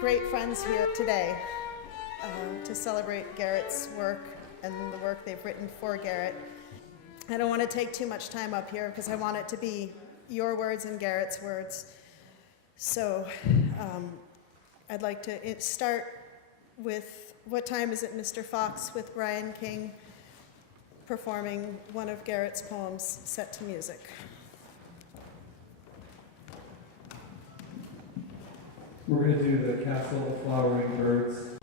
great friends here today to celebrate Gerrit's work and the work they've written for Gerrit. I don't want to take too much time up here because I want it to be your words and Gerrit's words. So I'd like to start with, what time is it, Mr. Fox, with Brian King performing one of Gerrit's poems set to music. We're going to do the Castle of Flowering Birds.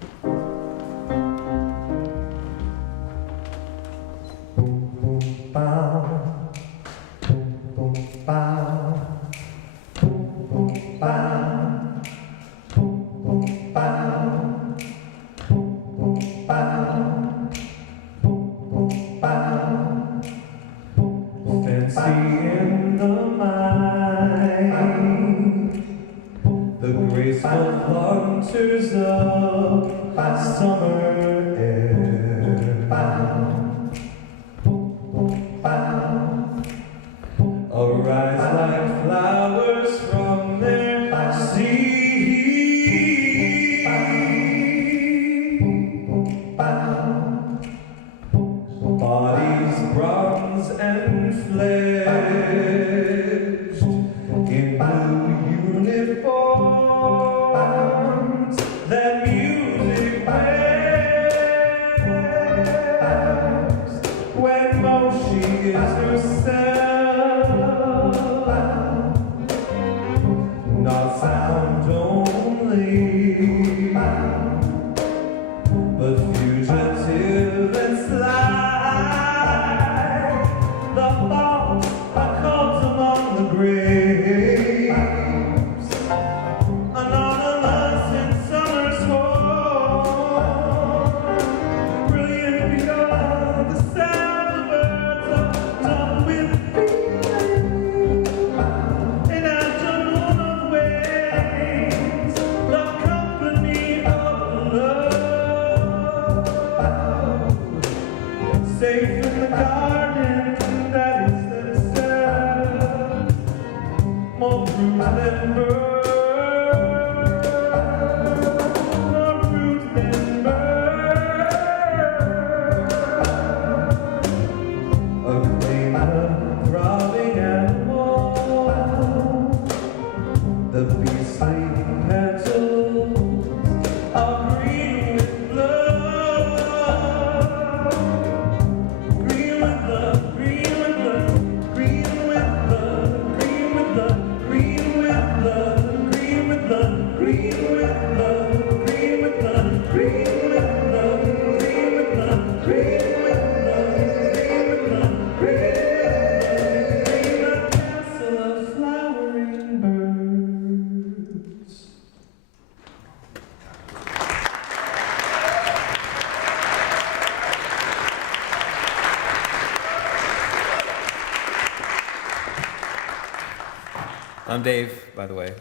I'm Dave, by the way.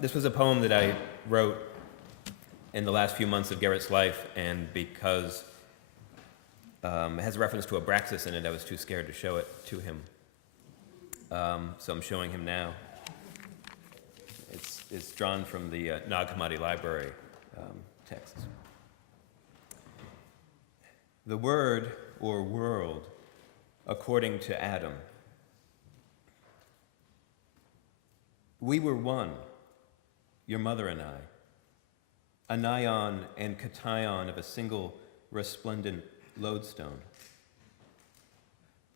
This was a poem that I wrote in the last few months of Gerrit's life, and because it has reference to Abraxas in it, I was too scared to show it to him. So I'm showing him now. It's drawn from the Nag Hammadi Library texts. The word, or world, according to Adam. We were one, your mother and I, anion and cation of a single resplendent lodestone.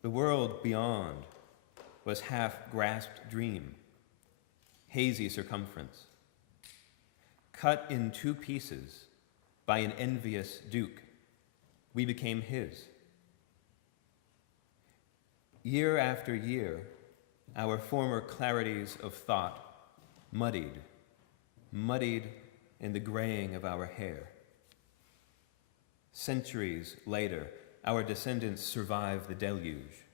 The world beyond was half-grasped dream, hazy circumference, cut in two pieces by an envious duke. We became his. Year after year, our former clarities of thought muddied in the graying of our hair. Centuries later, our descendants survived the deluge.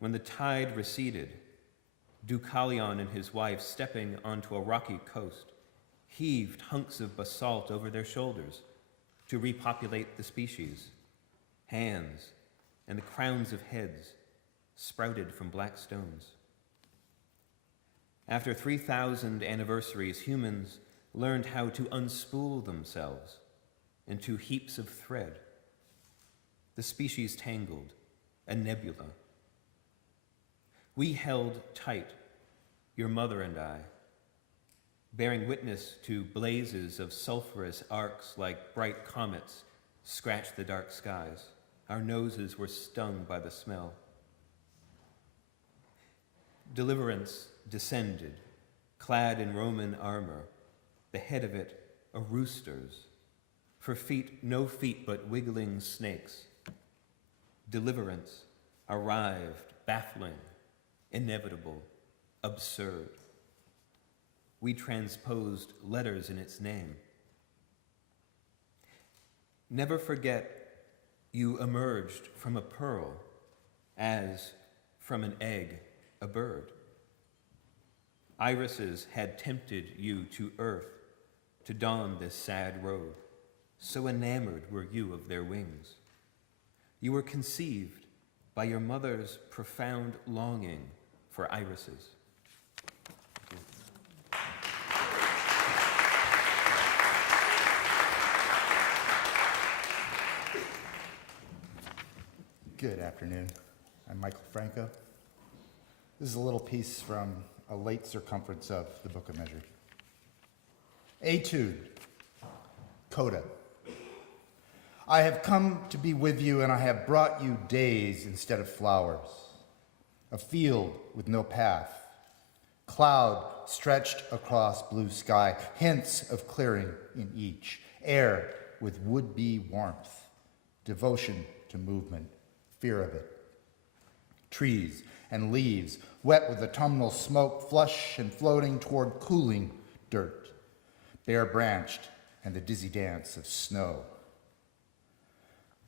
When the tide receded, Deucalion and his wife, stepping onto a rocky coast, heaved hunks of basalt over their shoulders to repopulate the species. Hands and the crowns of heads sprouted from black stones. After 3,000 anniversaries, humans learned how to unspool themselves into heaps of thread. The species tangled, a nebula. We held tight, your mother and I, bearing witness to blazes of sulfurous arcs like bright comets scratched the dark skies. Our noses were stung by the smell. Deliverance descended, clad in Roman armor, the head of it a rooster's, for feet no feet but wiggling snakes. Deliverance arrived, baffling, inevitable, absurd. We transposed letters in its name. Never forget you emerged from a pearl, as from an egg a bird. Irises had tempted you to earth to don this sad road. So enamored were you of their wings. You were conceived by your mother's profound longing for irises. Good afternoon. I'm Michael Franco. This is a little piece from a late circumference of the Book of Measure. Etude, coda. I have come to be with you, and I have brought you days instead of flowers, a field with no path, cloud stretched across blue sky, hints of clearing in each, air with would-be warmth, devotion to movement, fear of it. Trees and leaves, wet with autumnal smoke, flush and floating toward cooling dirt, bare-branched and the dizzy dance of snow.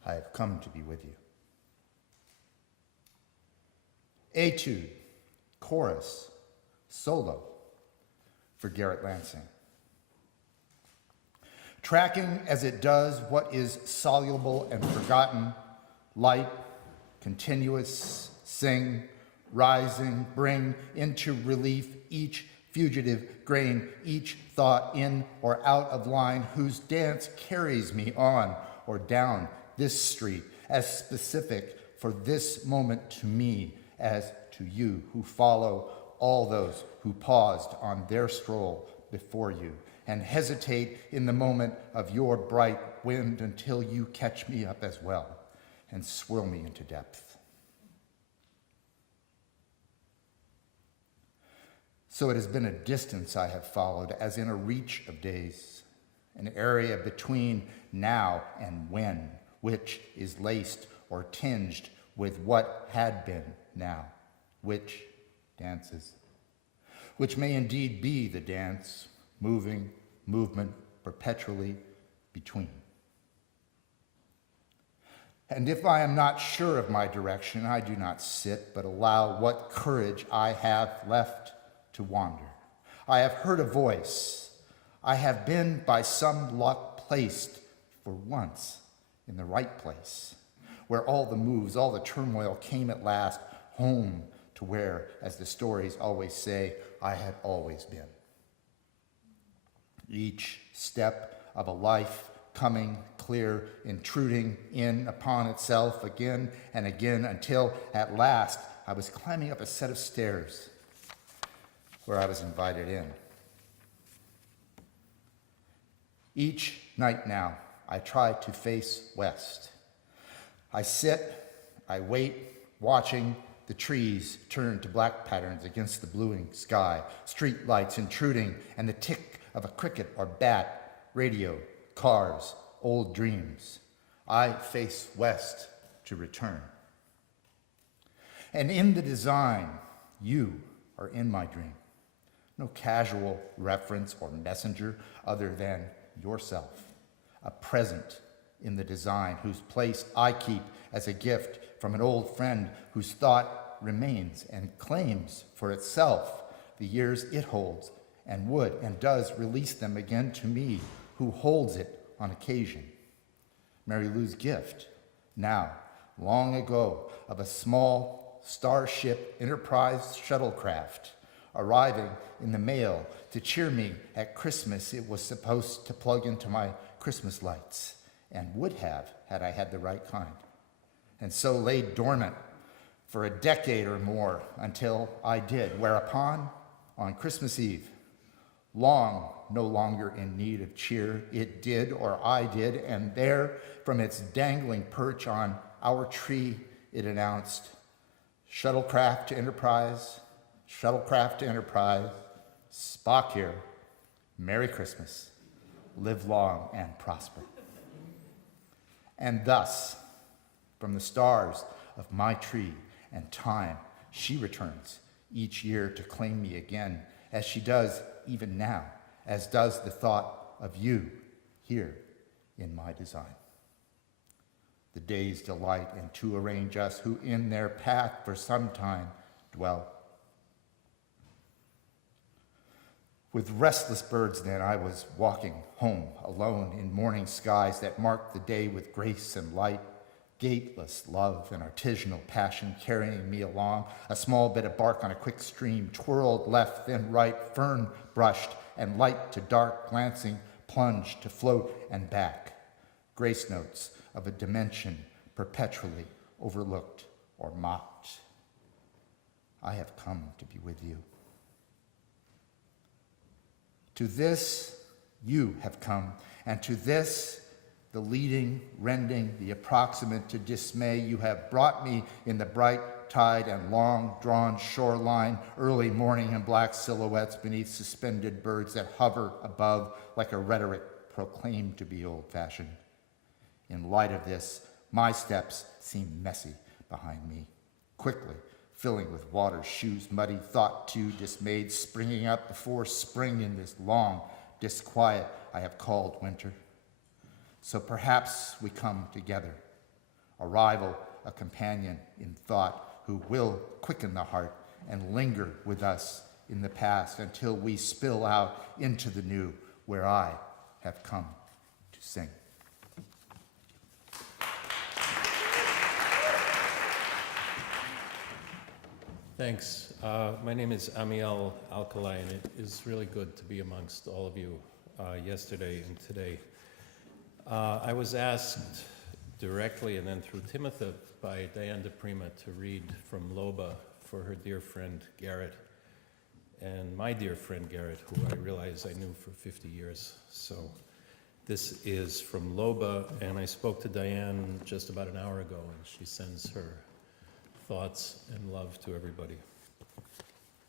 I have come to be with you. Etude, chorus, solo for Gerrit Lansing. Tracking as it does what is soluble and forgotten, light, continuous, sing, rising, bring into relief each fugitive grain, each thought in or out of line, whose dance carries me on or down this street, as specific for this moment to me as to you who follow all those who paused on their stroll before you and hesitate in the moment of your bright wind until you catch me up as well and swirl me into depth. So it has been a distance I have followed, as in a reach of days, an area between now and when, which is laced or tinged with what had been now, which dances, which may indeed be the dance, movement perpetually between. And if I am not sure of my direction, I do not sit, but allow what courage I have left to wander. I have heard a voice. I have been by some luck placed for once in the right place, where all the moves, all the turmoil came at last home to where, as the stories always say, I had always been. Each step of a life coming clear, intruding in upon itself again and again, until at last I was climbing up a set of stairs where I was invited in. Each night now, I try to face west. I sit, I wait, watching the trees turn to black patterns against the bluing sky, street lights intruding, and the tick of a cricket or bat, radio, cars, old dreams. I face west to return. And in the design, you are in my dream. No casual reference or messenger other than yourself. A present in the design whose place I keep as a gift from an old friend whose thought remains and claims for itself the years it holds and would and does release them again to me, who holds it on occasion. Mary Lou's gift, now, long ago, of a small Starship Enterprise shuttlecraft, arriving in the mail to cheer me at Christmas. It was supposed to plug into my Christmas lights, and would have had I had the right kind, and so lay dormant for a decade or more until I did, whereupon, on Christmas Eve, long no longer in need of cheer, it did, or I did, and there, from its dangling perch on our tree, it announced, Shuttlecraft Enterprise, Spock here, Merry Christmas, live long and prosper. And thus, from the stars of my tree and time, she returns each year to claim me again, as she does even now, as does the thought of you here in my design. The day's delight, and to arrange us who in their path for some time dwell. With restless birds then I was walking home alone in morning skies that marked the day with grace and light, gateless love and artisanal passion carrying me along, a small bit of bark on a quick stream, twirled left then right, fern brushed and light to dark glancing, plunged to float and back, grace notes of a dimension perpetually overlooked or mocked. I have come to be with you. To this you have come, and to this the leading, rending, the approximate to dismay, you have brought me in the bright tide and long-drawn shoreline, early morning and black silhouettes beneath suspended birds that hover above like a rhetoric proclaimed to be old-fashioned. In light of this, my steps seem messy behind me, quickly filling with water, shoes muddy, thought too dismayed, springing up before spring in this long disquiet I have called winter. So perhaps we come together, a rival, a companion in thought, who will quicken the heart and linger with us in the past until we spill out into the new, where I have come to sing. Thanks. My name is Ammiel Alcalay, and it is really good to be amongst all of you yesterday and today. I was asked directly and then through Timothy by Diane DePrima to read from Loba for her dear friend Gerrit, and my dear friend Gerrit, who I realize I knew for 50 years. So this is from Loba, and I spoke to Diane just about an hour ago, and she sends her thoughts and love to everybody.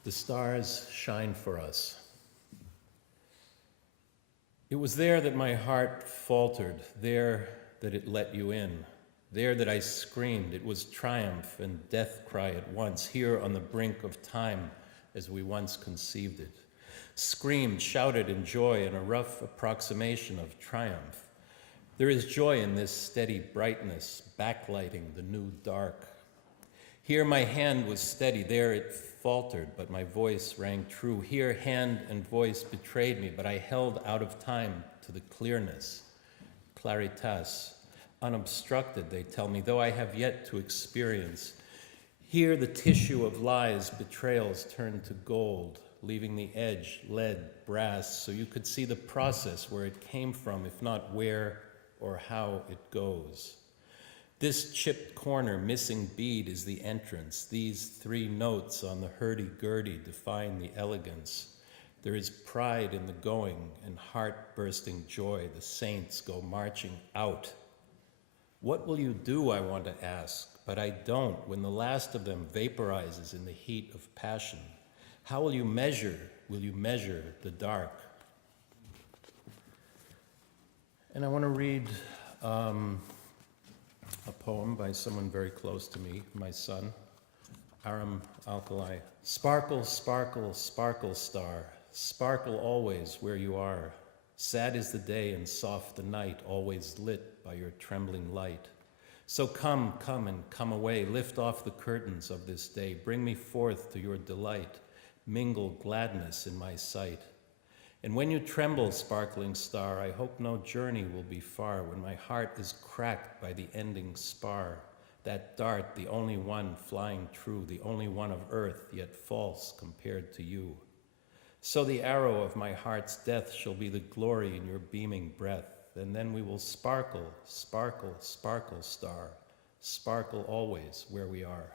The stars shine for us. It was there that my heart faltered, there that it let you in, there that I screamed. It was triumph and death cry at once, here on the brink of time as we once conceived it. Screamed, shouted in joy, and a rough approximation of triumph. There is joy in this steady brightness, backlighting the new dark. Here my hand was steady, there it faltered, but my voice rang true. Here hand and voice betrayed me, but I held out of time to the clearness. Claritas, unobstructed, they tell me, though I have yet to experience. Here the tissue of lies, betrayals turned to gold, leaving the edge, lead, brass, so you could see the process where it came from, if not where or how it goes. This chipped corner, missing bead is the entrance. These three notes on the hurdy-gurdy define the elegance. There is pride in the going and heart-bursting joy. The saints go marching out. What will you do, I want to ask, but I don't when the last of them vaporizes in the heat of passion? How will you measure the dark? And I want to read a poem by someone very close to me, my son, Ammiel Alcalay. Sparkle, sparkle, sparkle star, sparkle always where you are. Sad is the day and soft the night, always lit by your trembling light. So come, come and come away, lift off the curtains of this day, bring me forth to your delight, mingle gladness in my sight. And when you tremble, sparkling star, I hope no journey will be far when my heart is cracked by the ending spar, that dart, the only one flying true, the only one of earth, yet false compared to you. So the arrow of my heart's death shall be the glory in your beaming breath, and then we will sparkle, sparkle, sparkle, star, sparkle always where we are.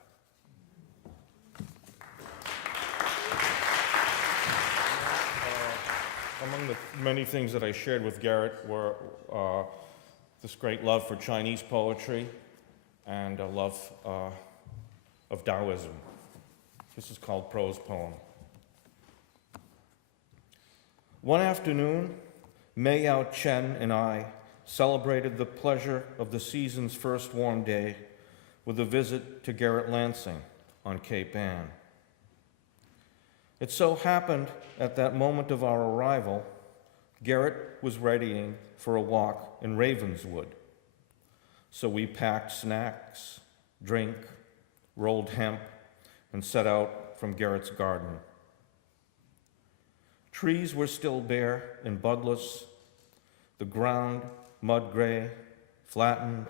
Among the many things that I shared with Gerrit were this great love for Chinese poetry and a love of Taoism. This is called Prose Poem. One afternoon, Mei Yao Chen and I celebrated the pleasure of the season's first warm day with a visit to Gerrit Lansing on Cape Ann. It so happened at that moment of our arrival, Gerrit was readying for a walk in Ravenswood. So we packed snacks, drink, rolled hemp, and set out from Gerrit's garden. Trees were still bare and budless. The ground, mud-gray, flattened,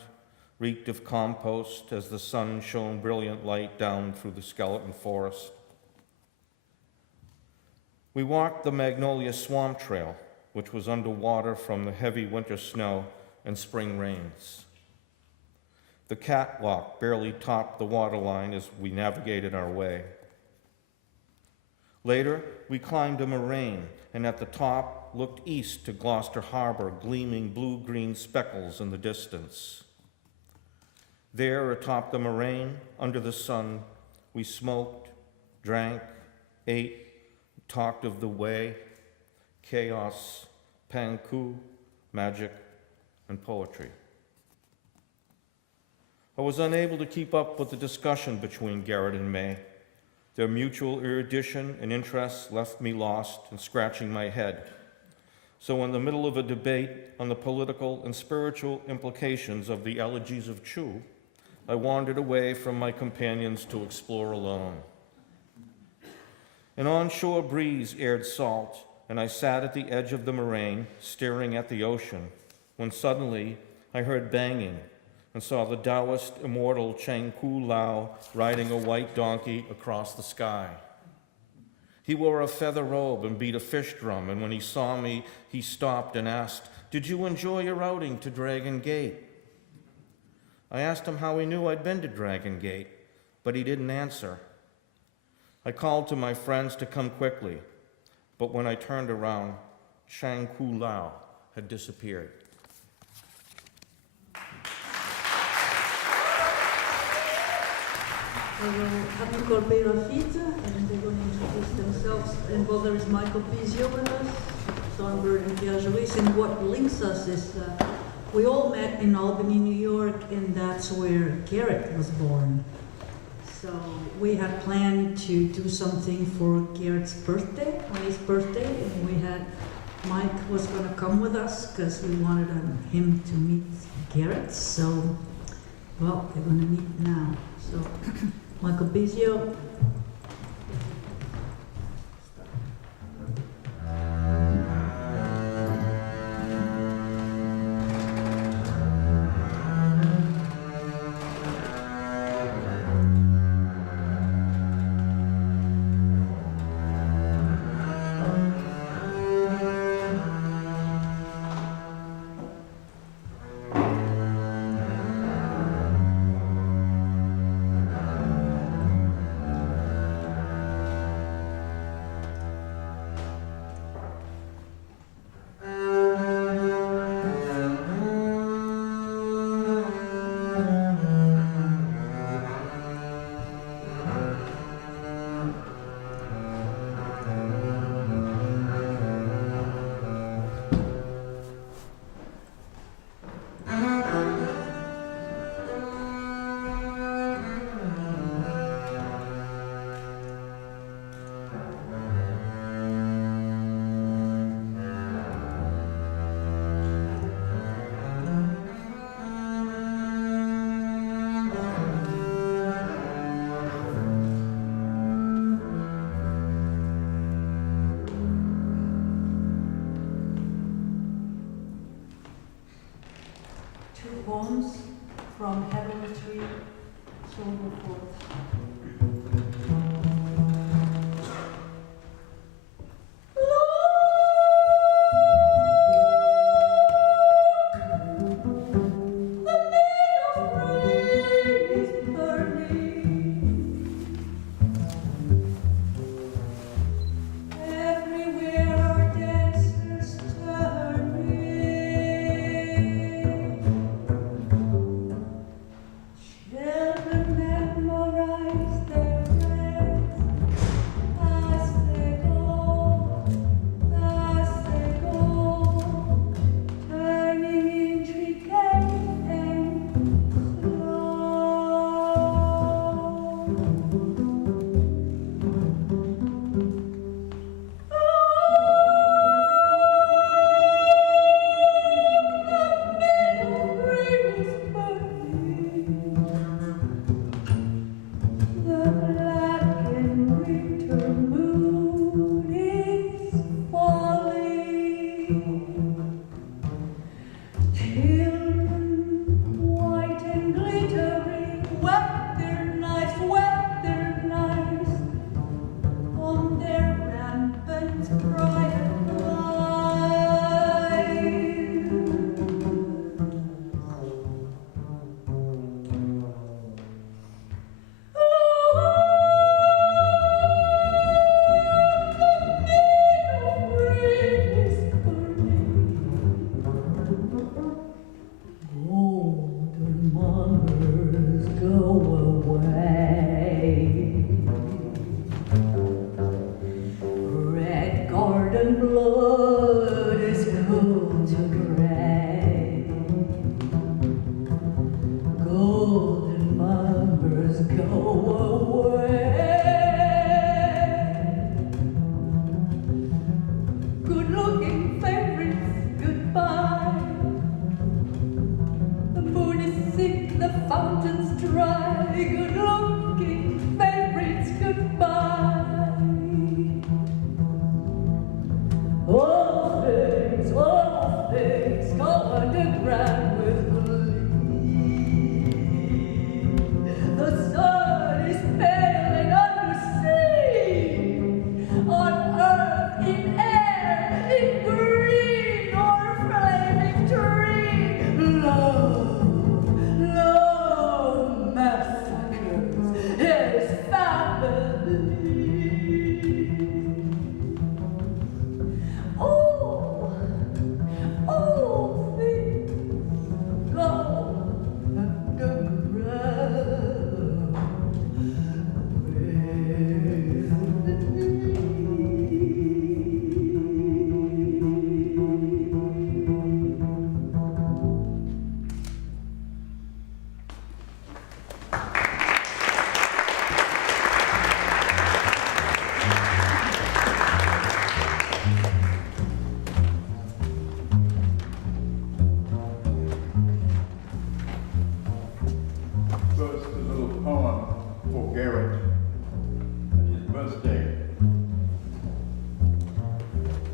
reeked of compost as the sun shone brilliant light down through the skeleton forest. We walked the Magnolia Swamp Trail, which was underwater from the heavy winter snow and spring rains. The catwalk barely topped the waterline as we navigated our way. Later, we climbed a moraine, and at the top looked east to Gloucester Harbor, gleaming blue-green speckles in the distance. There, atop the moraine, under the sun, we smoked, drank, ate, talked of the way, chaos, panku, magic, and poetry. I was unable to keep up with the discussion between Gerrit and May. Their mutual erudition and interests left me lost and scratching my head. So in the middle of a debate on the political and spiritual implications of the elegies of Chu, I wandered away from my companions to explore alone. An onshore breeze aired salt, and I sat at the edge of the moraine, staring at the ocean, when suddenly I heard banging and saw the Taoist immortal Chang Ku Lao riding a white donkey across the sky. He wore a feather robe and beat a fish drum, and when he saw me, he stopped and asked, "Did you enjoy your outing to Dragon Gate?" I asked him how he knew I'd been to Dragon Gate, but he didn't answer. I called to my friends to come quickly, but when I turned around, Chang Ku Lao had disappeared. They will have to call Byrd and they're going to introduce themselves. And well, there is Michael Pizio with us, Byrd and Pierre Joris. And what links us is we all met in Albany, New York, and that's where Gerrit was born. So we had planned to do something for Gerrit's birthday, on his birthday, and we had Mike was going to come with us because we wanted him to meet Gerrit. So, well, they're going to meet now. So, Michael Pizio. Poems from Heavenly Tree So on and forth.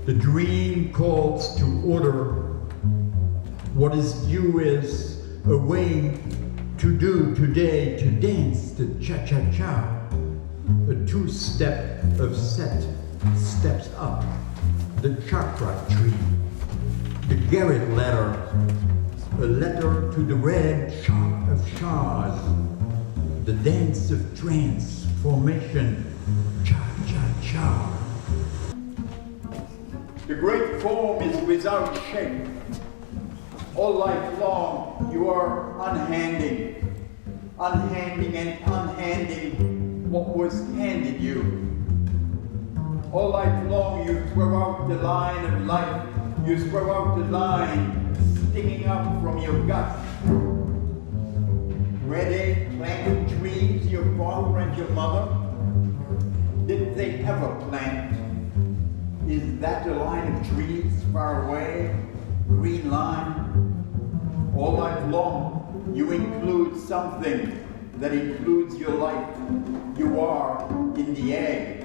The dream calls to order. What is due is a way to do today, to dance the cha-cha-cha. A two-step of set steps up the chakra tree. The Gerrit letter, a letter to the red Shah of Shahs. The dance of transformation, cha-cha-cha. The great form is without shape. All life long you are unhanding and unhanding what was handed you. All life long you throw out the line of life, you throw out the line sticking up from your gut. Ready planted trees, your father and your mother, did they ever plant? Is that a line of trees far away, green line? All life long, you include something that includes your life. You are in the egg.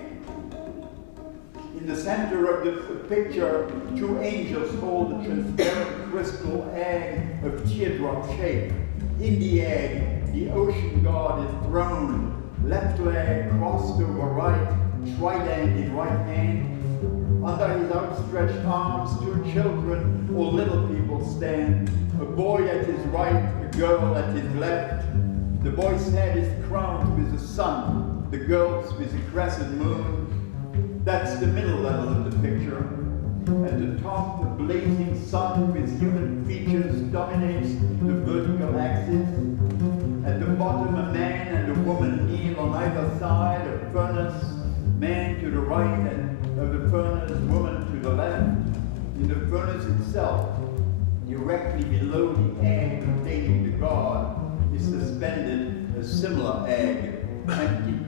In the center of the picture, two angels hold a transparent crystal egg of teardrop shape. In the egg, the ocean god is throned, left leg crossed over right, trident in right hand. Under his outstretched arms, two children or little people stand, a boy at his right, a girl at his left. The boy's head is crowned with the sun, the girl's with a crescent moon. That's the middle level of the picture. At the top, the blazing sun with human features dominates the vertical axis. At the bottom, a man and a woman kneel on either side of furnace, man to the right and of the furnace, woman to the left. In the furnace itself, directly below the egg containing the god, is suspended a similar egg, empty.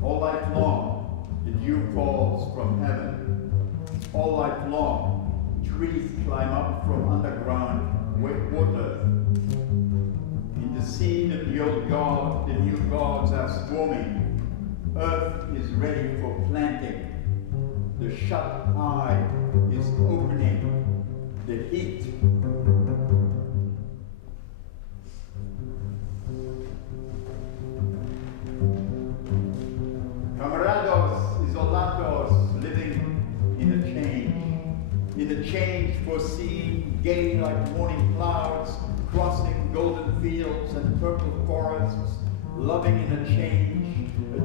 All night long, the dew falls from heaven. All night long, trees climb up from underground wet water. In the scene of the old god, the new gods are swarming. Earth is ready for planting. The shut eye is opening. The heat. Camarados, isolados, living in a change foreseen, gay like morning clouds, crossing golden fields and purple forests, loving in a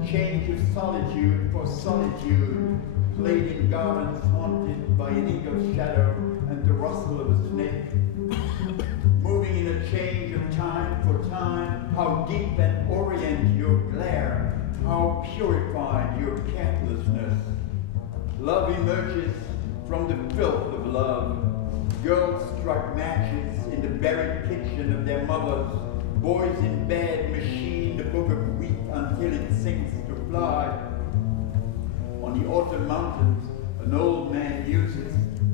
change of solitude for solitude, played in gardens haunted by an eagle's shadow and the rustle of a snake. Moving in a change of time for time, how deep and orient your glare, how purified your carelessness. Love emerges from the filth of love. Girls struck matches in the buried kitchen of their mothers. Boys in bed machine the book of wheat until it sinks to fly. On the autumn mountains, an old man muses,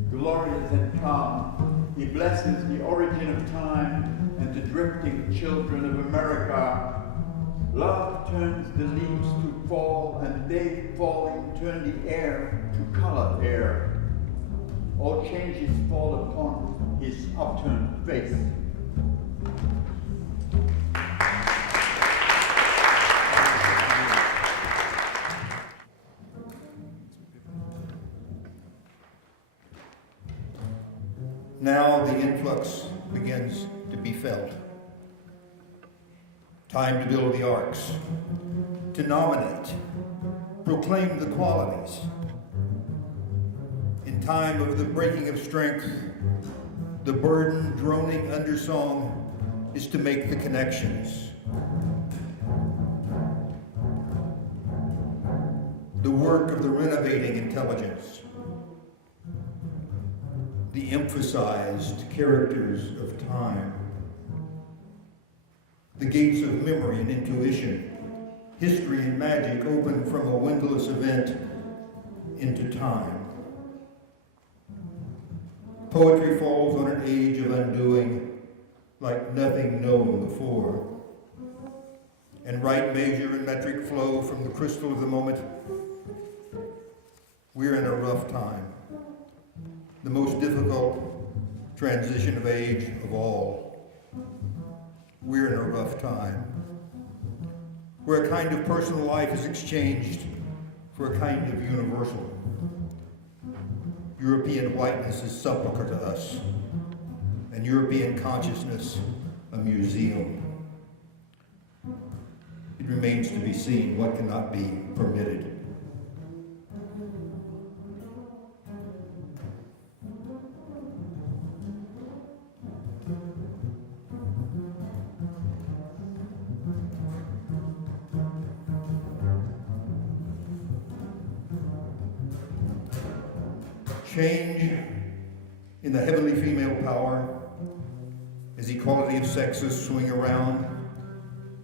glorious and calm. He blesses the origin of time and the drifting children of America. Love turns the leaves to fall, and they falling turn the air to colored air. All changes fall upon his upturned face. Now the influx begins to be felt. Time to build the arcs, to nominate, proclaim the qualities. In time of the breaking of strength, the burden droning undersong is to make the connections. The work of the renovating intelligence. The emphasized characters of time. The gates of memory and intuition, history and magic open from a windless event into time. Poetry falls on an age of undoing like nothing known before. And right measure and metric flow from the crystal of the moment. We're in a rough time. The most difficult transition of age of all. We're in a rough time, where a kind of personal life is exchanged for a kind of universal. European whiteness is sepulchre to us, and European consciousness a museum. It remains to be seen what cannot be permitted. Change in the heavenly female power as equality of sexes swing around.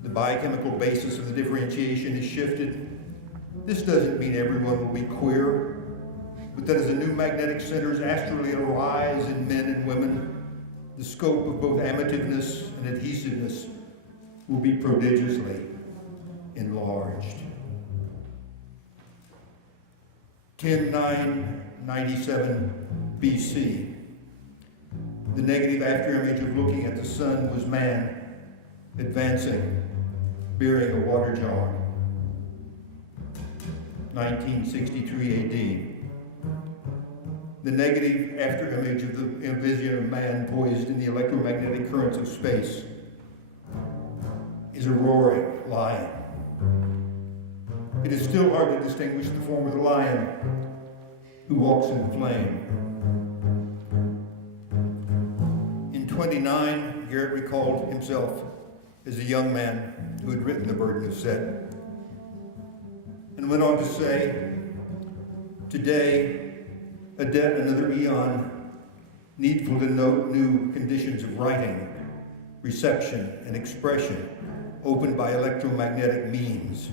The biochemical basis of the differentiation is shifted. This doesn't mean everyone will be queer, but that as the new magnetic centers astrally arise in men and women, the scope of both amativeness and adhesiveness will be prodigiously enlarged. 10/9/97 BC. The negative afterimage of looking at the sun was man advancing, bearing a water jar. 1963 AD. The negative afterimage of the vision of man poised in the electromagnetic currents of space is a roaring lion. It is still hard to distinguish the form of the lion who walks in flame. In 29, Gerrit recalled himself as a young man who had written The Burden of Set, and went on to say, today, a debt another eon, needful to note new conditions of writing, reception, and expression opened by electromagnetic means,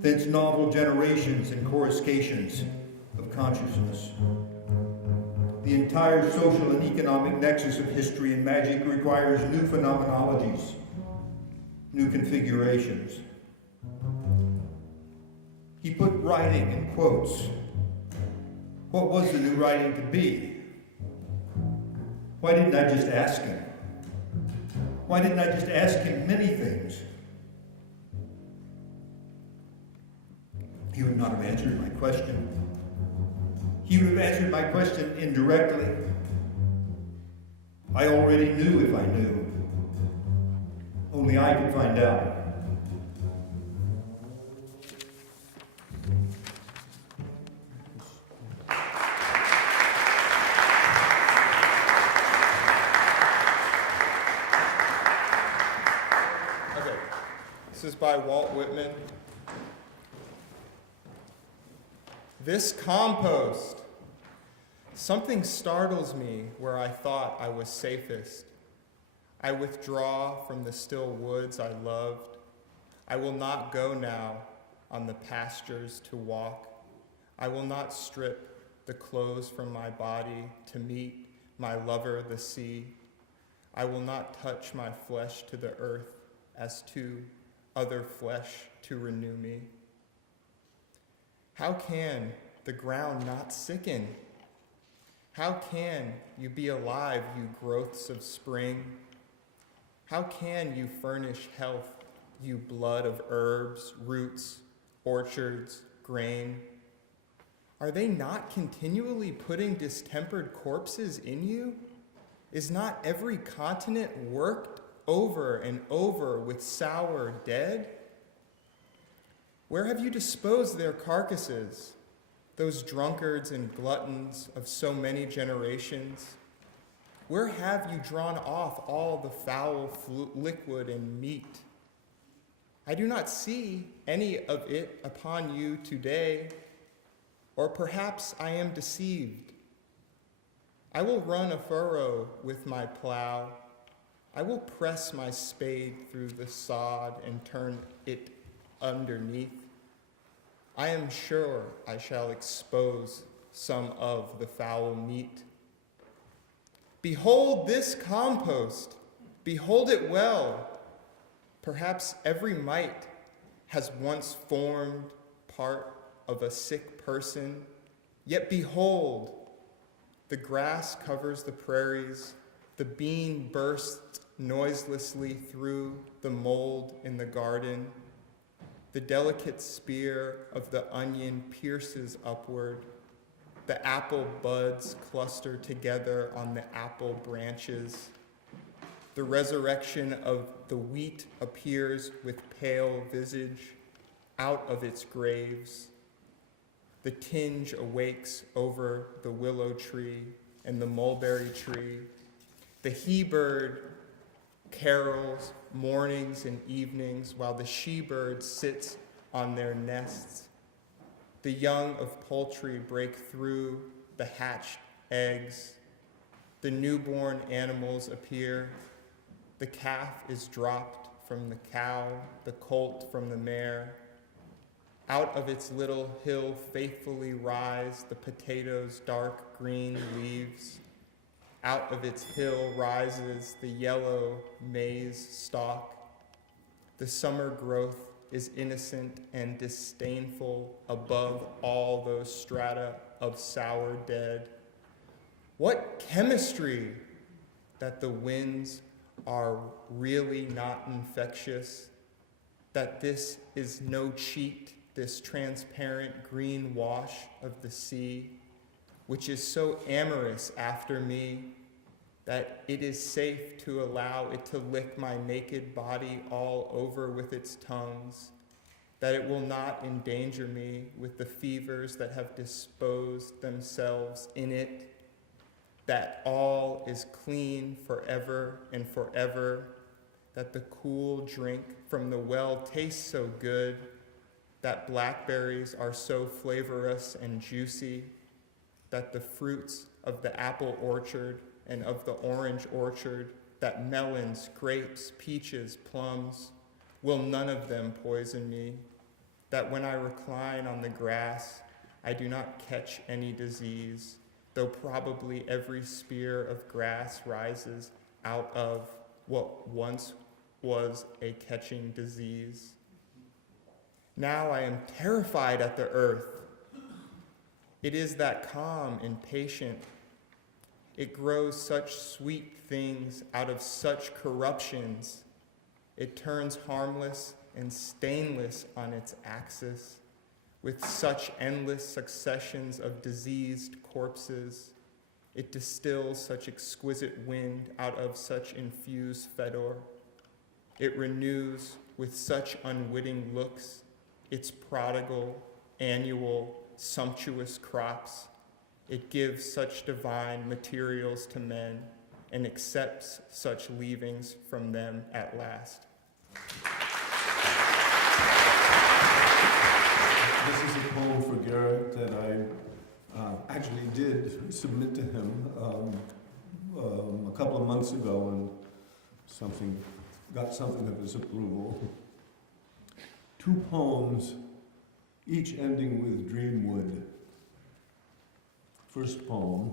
thence novel generations and coruscations of consciousness. The entire social and economic nexus of history and magic requires new phenomenologies, new configurations. He put writing in quotes. What was the new writing to be? Why didn't I just ask him? Why didn't I just ask him many things? He would not have answered my question. He would have answered my question indirectly. I already knew if I knew. Only I could find out. Okay, this is by Walt Whitman. This compost. Something startles me where I thought I was safest. I withdraw from the still woods I loved. I will not go now on the pastures to walk. I will not strip the clothes from my body to meet my lover, the sea. I will not touch my flesh to the earth as to other flesh to renew me. How can the ground not sicken? How can you be alive, you growths of spring? How can you furnish health, you blood of herbs, roots, orchards, grain? Are they not continually putting distempered corpses in you? Is not every continent worked over and over with sour dead? Where have you disposed their carcasses, those drunkards and gluttons of so many generations? Where have you drawn off all the foul liquid and meat? I do not see any of it upon you today, or perhaps I am deceived. I will run a furrow with my plow. I will press my spade through the sod and turn it underneath. I am sure I shall expose some of the foul meat. Behold this compost, behold it well. Perhaps every mite has once formed part of a sick person, yet behold, the grass covers the prairies, the bean bursts noiselessly through the mold in the garden. The delicate spear of the onion pierces upward. The apple buds cluster together on the apple branches. The resurrection of the wheat appears with pale visage out of its graves. The tinge awakes over the willow tree and the mulberry tree. The he-bird carols mornings and evenings while the she-bird sits on their nests. The young of poultry break through the hatched eggs. The newborn animals appear. The calf is dropped from the cow, the colt from the mare. Out of its little hill faithfully rise the potato's dark green leaves. Out of its hill rises the yellow maize stalk. The summer growth is innocent and disdainful above all those strata of sour dead. What chemistry! that the winds are really not infectious, that this is no cheat, this transparent green wash of the sea, which is so amorous after me, that it is safe to allow it to lick my naked body all over with its tongues, that it will not endanger me with the fevers that have disposed themselves in it, that all is clean forever and forever, that the cool drink from the well tastes so good, that blackberries are so flavorous and juicy, that the fruits of the apple orchard and of the orange orchard, that melons, grapes, peaches, plums, will none of them poison me, that when I recline on the grass, I do not catch any disease, though probably every spear of grass rises out of what once was a catching disease. Now I am terrified at the earth. It is that calm and patient. It grows such sweet things out of such corruptions. It turns harmless and stainless on its axis, with such endless successions of diseased corpses. It distills such exquisite wind out of such infused fedor. It renews with such unwitting looks its prodigal, annual, sumptuous crops. It gives such divine materials to men and accepts such leavings from them at last. This is a poem for Gerrit that I actually did submit to him a couple of months ago, and got something of his approval. 2 poems, each ending with Dreamwood. First poem.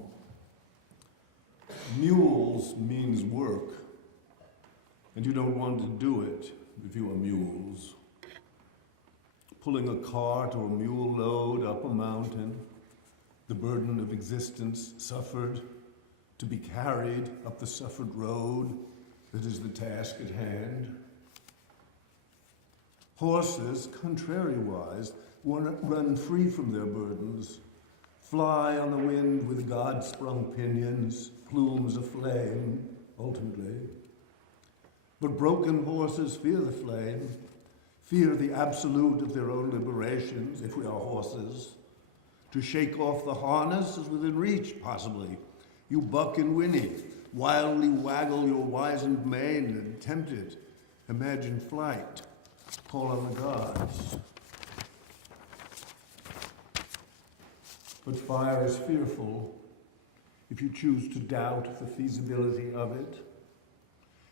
Mules means work, and you don't want to do it if you are mules. Pulling a cart or a mule load up a mountain, the burden of existence suffered, to be carried up the suffered road that is the task at hand. Horses, contrariwise, run free from their burdens, fly on the wind with God-sprung pinions, plumes aflame, ultimately. But broken horses fear the flame, fear the absolute of their own liberations, if we are horses. To shake off the harness is within reach, possibly. You buck and whinny, wildly waggle your wizened mane and tempt it. Imagine flight, call on the gods. But fire is fearful if you choose to doubt the feasibility of it.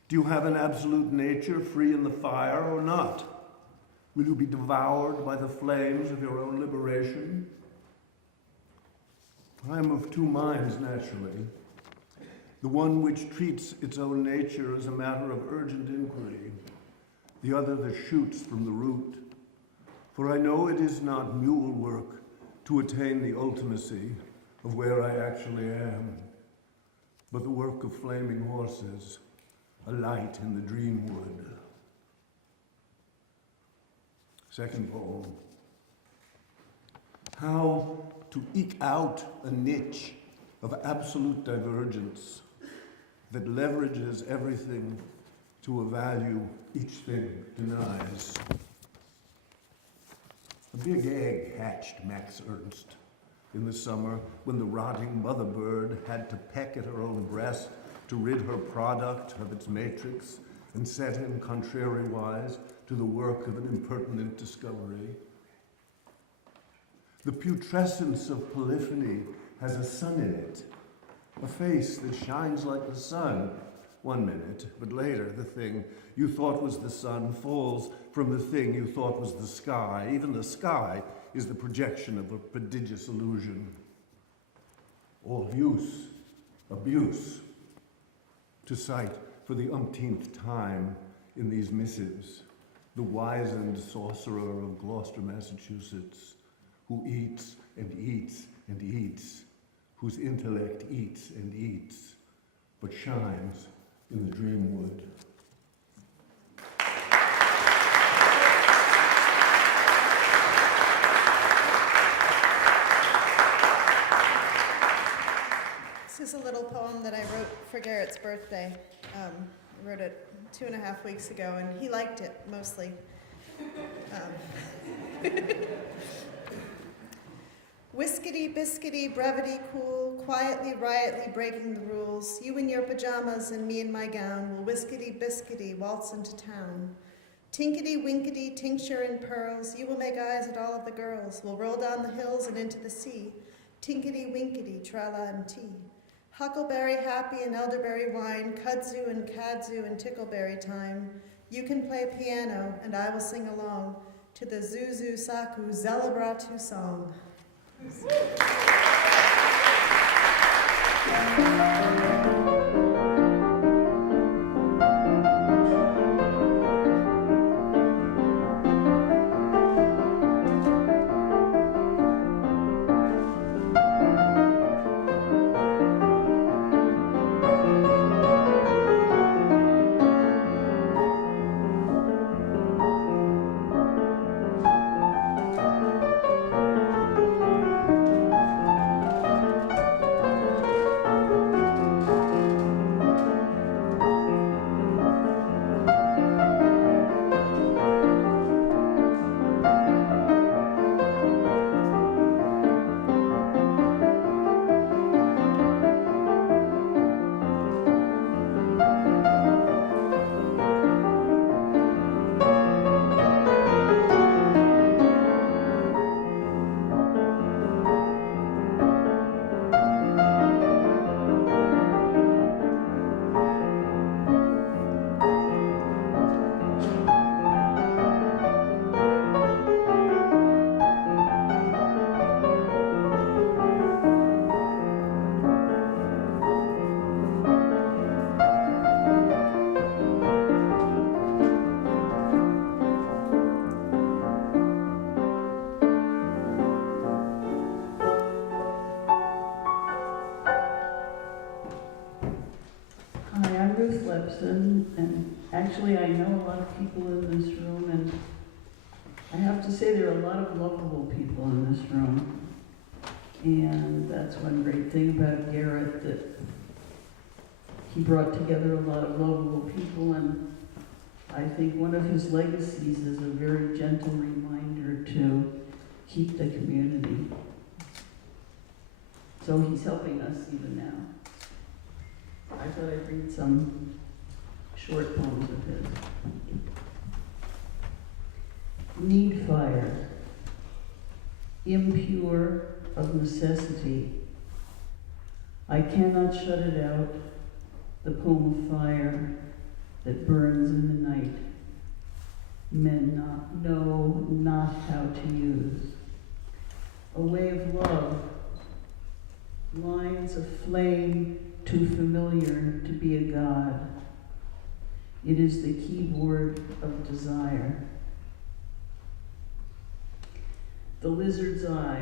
Do you have an absolute nature free in the fire or not? Will you be devoured by the flames of your own liberation? I am of 2 minds, naturally. The one which treats its own nature as a matter of urgent inquiry, the other that shoots from the root. For I know it is not mule work to attain the ultimacy of where I actually am, but the work of flaming horses, a light in the dream wood. Second poem. How to eke out a niche of absolute divergence that leverages everything to a value each thing denies. A big egg hatched Max Ernst in the summer when the rotting mother bird had to peck at her own breast to rid her product of its matrix and set him contrariwise to the work of an impertinent discovery. The putrescence of polyphony has a sun in it, a face that shines like the sun one minute, but later the thing you thought was the sun falls from the thing you thought was the sky. Even the sky is the projection of a prodigious illusion. All use, abuse, to cite for the umpteenth time in these missives, the wizened sorcerer of Gloucester, Massachusetts, who eats and eats and eats, whose intellect eats and eats, but shines in the dream wood. This is a little poem that I wrote for Gerrit's birthday. I wrote it 2.5 weeks ago, and he liked it, mostly. Whiskety, biscuity, brevity, cool, quietly, riotly breaking the rules. You in your pajamas and me in my gown will whiskety, biscuity, waltz into town. Tinkety, winkety, tincture and pearls, you will make eyes at all of the girls. We'll roll down the hills and into the sea. Tinkety, winkety, trala and tea. Huckleberry happy and elderberry wine, kudzu and kadzu and tickleberry time. You can play piano and I will sing along to the Zuzu Saku Zelabratu song. Ruth Lepson, and actually I know a lot of people in this room, and I have to say there are a lot of lovable people in this room. And that's one great thing about Gerrit, that he brought together a lot of lovable people, and I think one of his legacies is a very gentle reminder to keep the community. So he's helping us even now. I thought I'd read some short poems of his. Need fire, impure of necessity. I cannot shut it out, the poem of fire that burns in the night. Men know not how to use. A way of love, lines of flame too familiar to be a god. It is the keyboard of desire. The lizard's eye.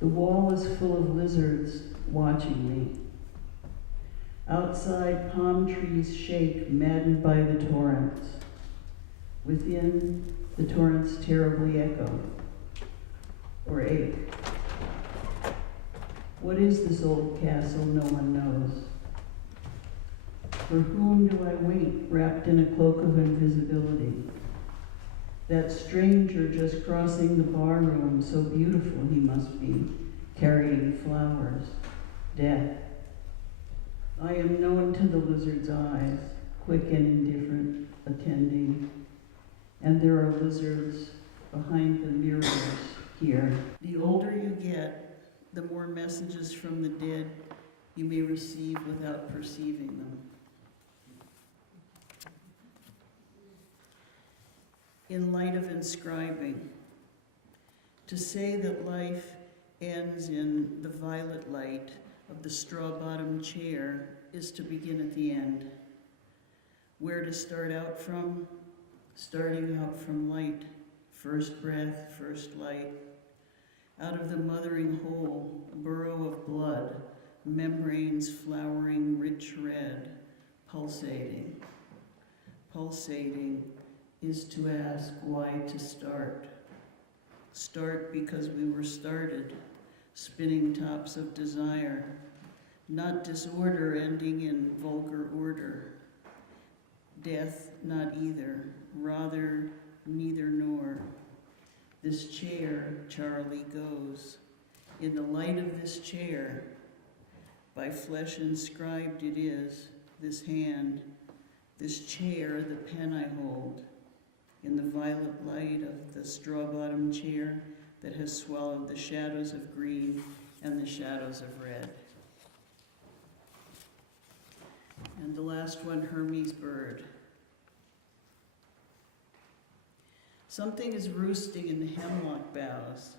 The wall is full of lizards watching me. Outside, palm trees shake, maddened by the torrents. Within, the torrents terribly echo, or ache. What is this old castle no one knows? For whom do I wait, wrapped in a cloak of invisibility? That stranger just crossing the barroom, so beautiful he must be, carrying flowers, death. I am known to the lizard's eyes, quick and indifferent, attending. And there are lizards behind the mirrors here. The older you get, the more messages from the dead you may receive without perceiving them. In light of inscribing, to say that life ends in the violet light of the straw-bottomed chair is to begin at the end. Where to start out from? Starting out from light, first breath, first light. Out of the mothering hole, a burrow of blood, membranes flowering rich red, pulsating. Pulsating is to ask why to start. Start because we were started, spinning tops of desire, not disorder ending in vulgar order. Death not either, rather neither nor. This chair, Charlie goes. In the light of this chair, by flesh inscribed it is, this hand, this chair, the pen I hold, in the violet light of the straw-bottomed chair that has swallowed the shadows of green and the shadows of red. And the last one, Hermes' bird. Something is roosting in the hemlock boughs,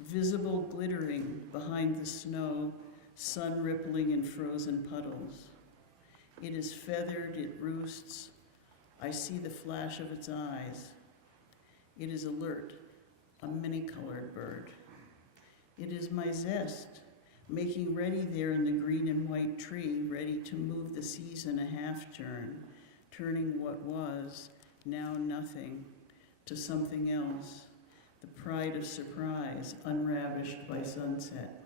visible glittering behind the snow, sun rippling in frozen puddles. It is feathered, it roosts. I see the flash of its eyes. It is alert, a many-colored bird. It is my zest, making ready there in the green and white tree, ready to move the season a half-turn, turning what was, now nothing, to something else, the pride of surprise, unravished by sunset.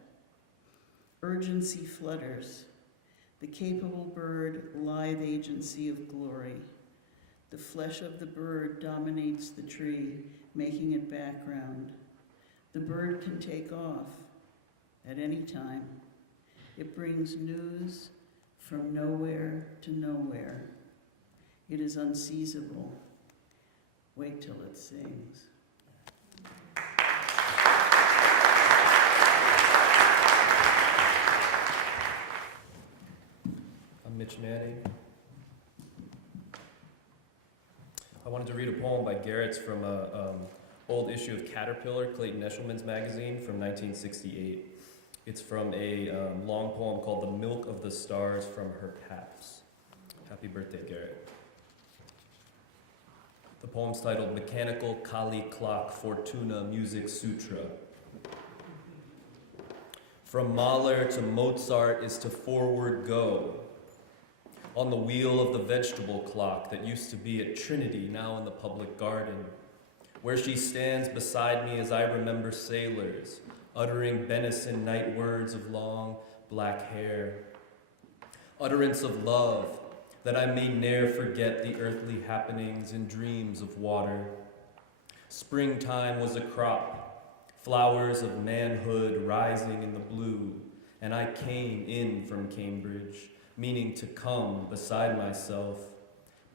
Urgency flutters, the capable bird, lithe agency of glory. The flesh of the bird dominates the tree, making it background. The bird can take off at any time. It brings news from nowhere to nowhere. It is unseizable. Wait till it sings. I'm Mitch Manning. I wanted to read a poem by Gerrit's from an old issue of Caterpillar, Clayton Eshelman's magazine from 1968. It's from a long poem called The Milk of the Stars from Her Paps. Happy birthday, Gerrit. The poem's titled Mechanical Kali Clock Fortuna Music Sutra. From Mahler to Mozart is to forward go. On the wheel of the vegetable clock that used to be at Trinity, now in the public garden, where she stands beside me as I remember sailors, uttering benison night words of long black hair. Utterance of love, that I may ne'er forget the earthly happenings and dreams of water. Springtime was a crop, flowers of manhood rising in the blue, and I came in from Cambridge, meaning to come beside myself.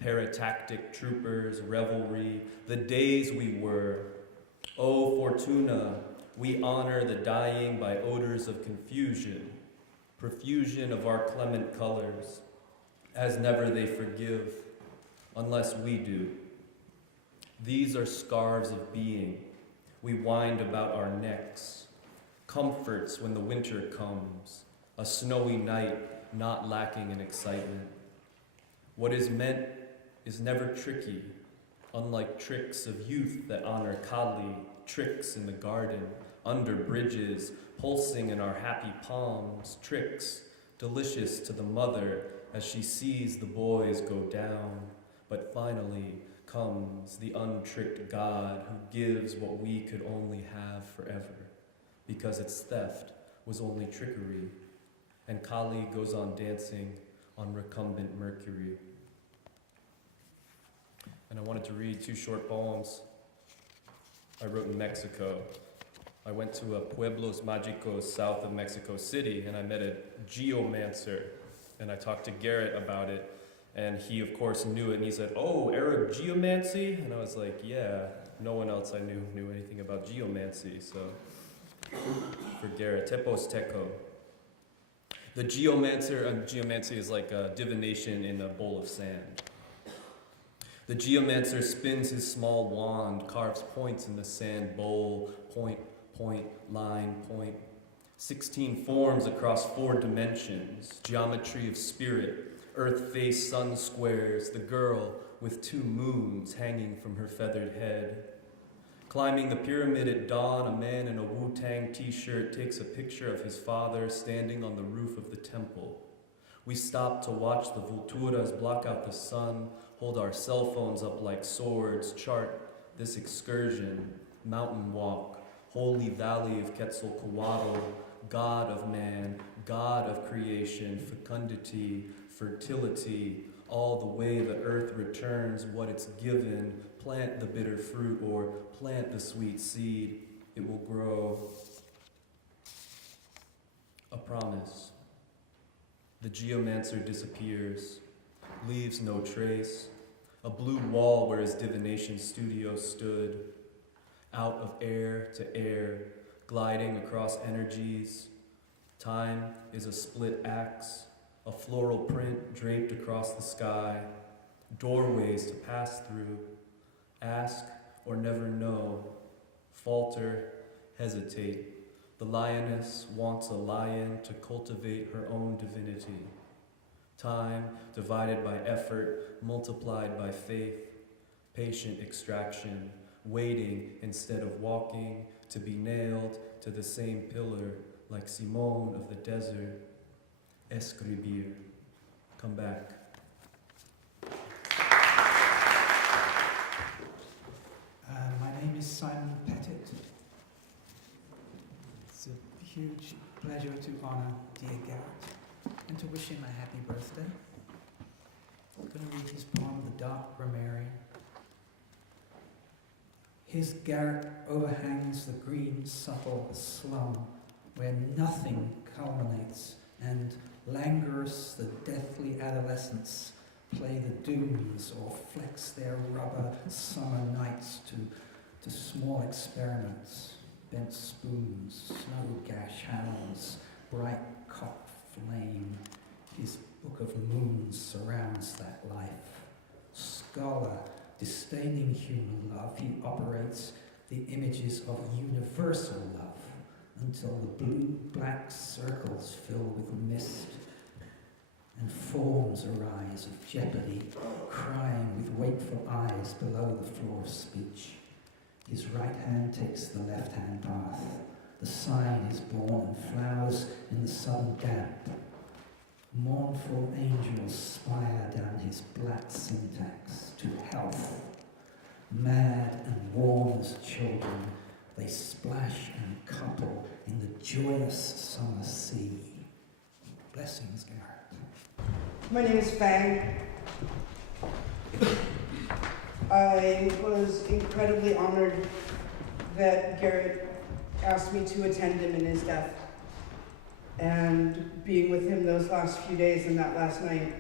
Paratactic troopers, revelry, the days we were. O Fortuna, we honor the dying by odors of confusion, profusion of our clement colors, as never they forgive, unless we do. These are scarves of being we wind about our necks, comforts when the winter comes, a snowy night not lacking in excitement. What is meant is never tricky, unlike tricks of youth that honor Kali, tricks in the garden, under bridges, pulsing in our happy palms, tricks delicious to the mother as she sees the boys go down. But finally comes the untricked God who gives what we could only have forever, because its theft was only trickery. And Kali goes on dancing on recumbent Mercury. And I wanted to read 2 short poems I wrote in Mexico. I went to a Pueblos Mágicos south of Mexico City, and I met a geomancer, and I talked to Gerrit about it, and he of course knew it, and he said, "Oh, Arab geomancy?" And I was like, yeah, no one else I knew anything about geomancy, so for Gerrit, Tepos Teco. The geomancy is like a divination in a bowl of sand. The geomancer spins his small wand, carves points in the sand bowl, point, point, line, point. 16 forms across 4 dimensions, geometry of spirit, earth face sun squares, the girl with 2 moons hanging from her feathered head. Climbing the pyramid at dawn, a man in a Wu-Tang t-shirt takes a picture of his father standing on the roof of the temple. We stop to watch the vulturas block out the sun, hold our cell phones up like swords, chart this excursion, mountain walk, holy valley of Quetzalcoatl, God of man, God of creation, fecundity, fertility, all the way the earth returns what it's given. Plant the bitter fruit or plant the sweet seed, it will grow. A promise. The geomancer disappears, leaves no trace. A blue wall where his divination studio stood, out of air to air, gliding across energies. Time is a split axe, a floral print draped across the sky, doorways to pass through, ask or never know, falter, hesitate. The lioness wants a lion to cultivate her own divinity. Time divided by effort, multiplied by faith, patient extraction, waiting instead of walking, to be nailed to the same pillar like Simone of the desert. Escribir. Come back. My name is Simon Pettet. It's a huge pleasure to honor dear Gerrit and to wish him a happy birthday. I'm going to read his poem, The Dark Grammarian. His garret overhangs the green, subtle slum where nothing culminates, and languorous the deathly adolescents play the dooms or flex their rubber summer nights to small experiments, bent spoons, snow gash hands, bright cop flame. His book of moons surrounds that life. Scholar, disdaining human love, he operates the images of universal love until the blue-black circles fill with mist and forms arise of jeopardy, crying with wakeful eyes below the floor of speech. His right hand takes the left-hand path. The sign is born and flowers in the southern damp. Mournful angels spire down his black syntax to health. Mad and warm as children, they splash and couple in the joyous summer sea. Blessings, Gerrit. My name is Fang. I was incredibly honored that Gerrit asked me to attend him in his death. And being with him those last few days and that last night,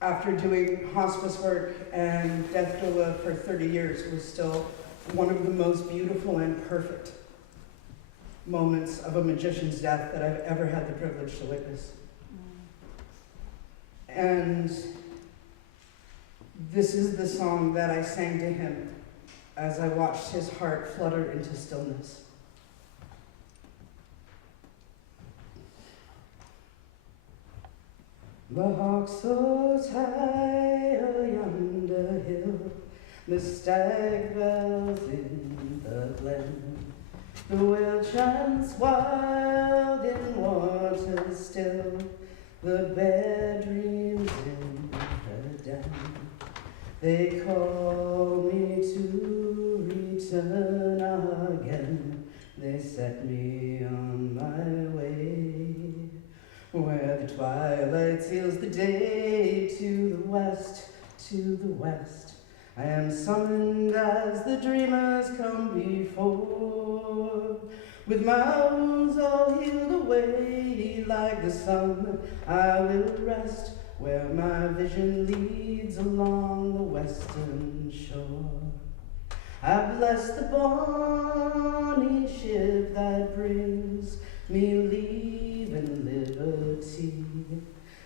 after doing hospice work and death doula for 30 years, was still one of the most beautiful and perfect moments of a magician's death that I've ever had the privilege to witness. And this is the song that I sang to him as I watched his heart flutter into stillness. The hawk soars high yonder hill, the stag bells in the glen, the whale chants wild in water still, the bear dreams in the den. They call me to return again, they set me on my way, where the twilight seals the day. To the west, to the west, I am summoned as the dreamers come before. With my wounds all healed away, like the sun, I will rest where my vision leads along the western shore. I bless the bonny ship that brings me leave and liberty,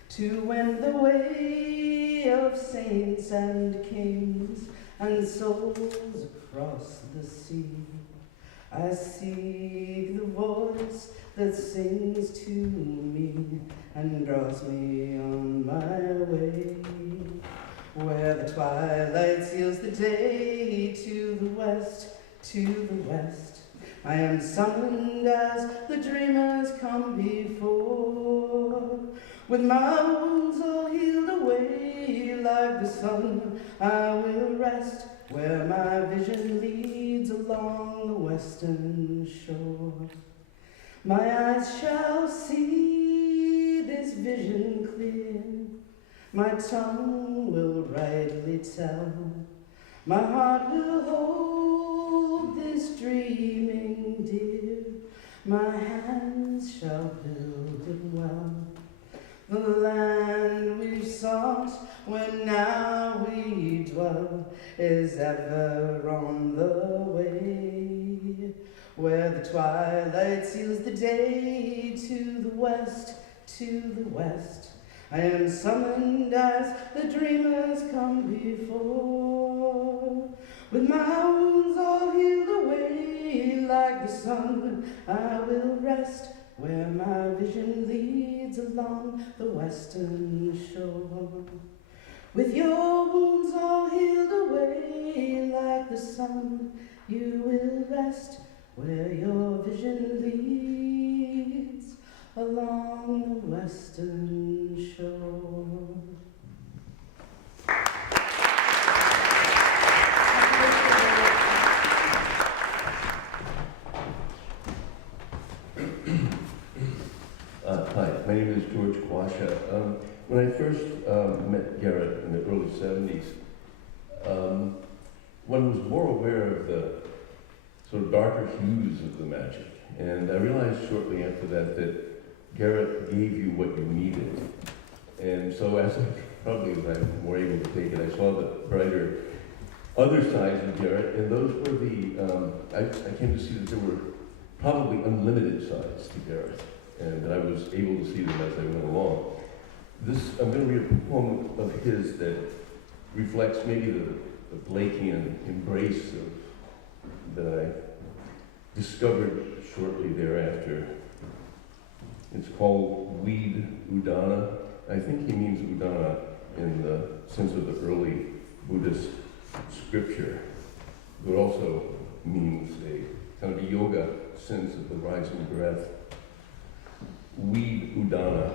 to wend the way of saints and kings and souls across the sea. I seek the voice that sings to me and draws me on my way, where the twilight seals the day. To the west, to the west, I am summoned as the dreamers come before. With my wounds all healed away, like the sun, I will rest where my vision leads along the western shore. My eyes shall see this vision clear, my tongue will rightly tell, my heart will hold this dreaming dear, my hands shall build it well. The land we've sought, where now we dwell, is ever on the way, where the twilight seals the day. To the west, to the west, I am summoned as the dreamers come before. With my wounds all healed away, like the sun, I will rest where my vision leads along the western shore. With your wounds all healed away, like the sun, you will rest where your vision leads along the western shore. Hi, my name is George Quasha. When I first met Gerrit in the early 70s, one was more aware of the sort of darker hues of the magic. And I realized shortly after that Gerrit gave you what you needed. And so as I'm more able to take it, I saw the brighter other sides of Gerrit, and those were I came to see that there were probably unlimited sides to Gerrit, and that I was able to see them as I went along. I'm going to read a poem of his that reflects maybe the Blakean embrace that I discovered shortly thereafter. It's called Weed Udana. I think he means Udana in the sense of the early Buddhist scripture, but also means a kind of a yoga sense of the rising breath. Weed Udana.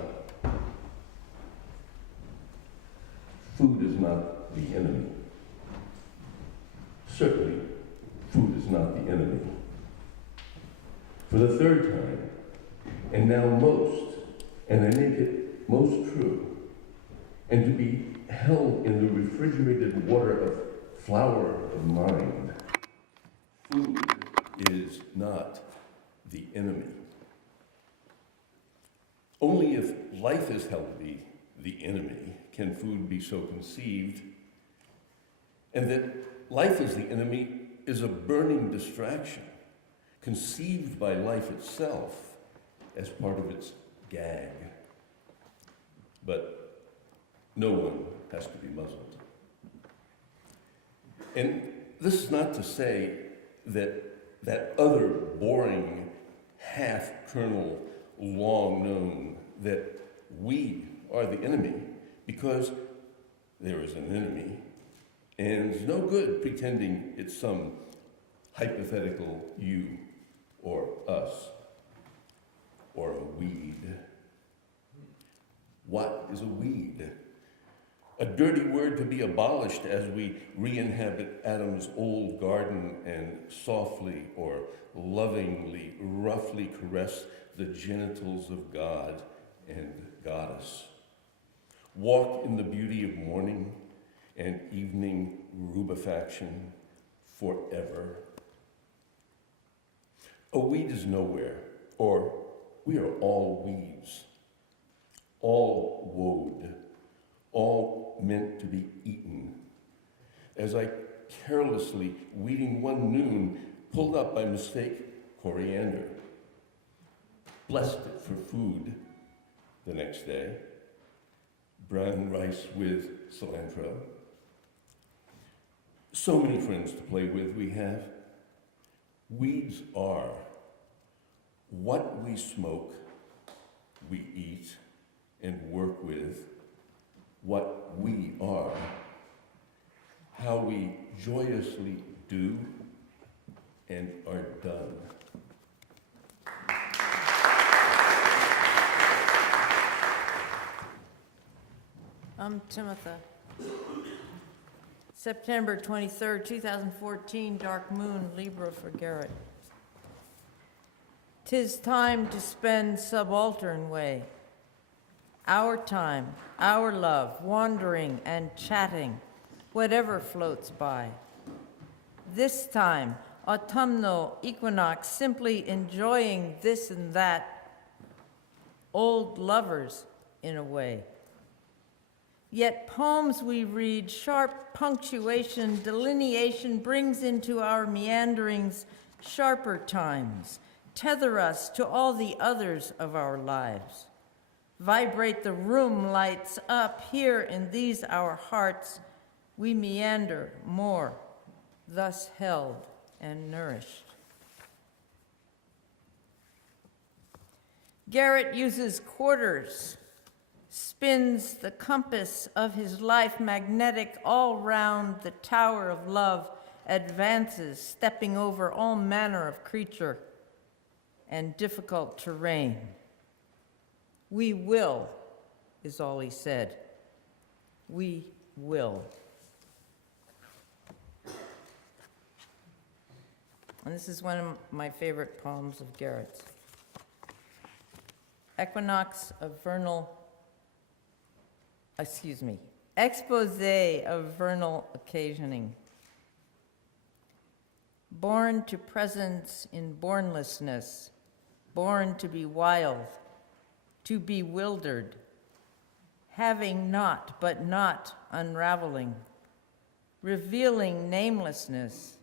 Food is not the enemy. Certainly, food is not the enemy. For the third time, and now most, and I make it most true, and to be held in the refrigerated water of flower of mind, food is not the enemy. Only if life is held to be the enemy can food be so conceived, and that life as the enemy is a burning distraction, conceived by life itself as part of its gag. But no one has to be muzzled. And this is not to say that other boring half-kernel long known that we are the enemy, because there is an enemy, and it's no good pretending it's some hypothetical you or us or a weed. What is a weed? A dirty word to be abolished as we re-inhabit Adam's old garden and softly or lovingly, roughly caress the genitals of God and Goddess. Walk in the beauty of morning and evening rubefaction forever. A weed is nowhere, or we are all weeds, all woad, all meant to be eaten. As I carelessly, weeding one noon, pulled up by mistake coriander, blessed it for food the next day, brown rice with cilantro. So many friends to play with we have. Weeds are what we smoke, we eat, and work with. What we are, how we joyously do and are done. Timothy. September 23rd, 2014, dark moon, Libra for Gerrit. 'Tis time to spend subaltern way. Our time, our love, wandering and chatting, whatever floats by. This time, autumnal equinox, simply enjoying this and that. Old lovers, in a way. Yet poems we read, sharp punctuation, delineation brings into our meanderings sharper times, tether us to all the others of our lives. Vibrate the room lights up here in these our hearts, we meander more, thus held and nourished. Gerrit uses quarters, spins the compass of his life magnetic all round the tower of love, advances, stepping over all manner of creature and difficult terrain. We will, is all he said. We will. And this is one of my favorite poems of Gerrit's. Expose of vernal occasioning. Born to presence in bornlessness, born to be wild, to bewildered, having not but not unraveling, revealing namelessness,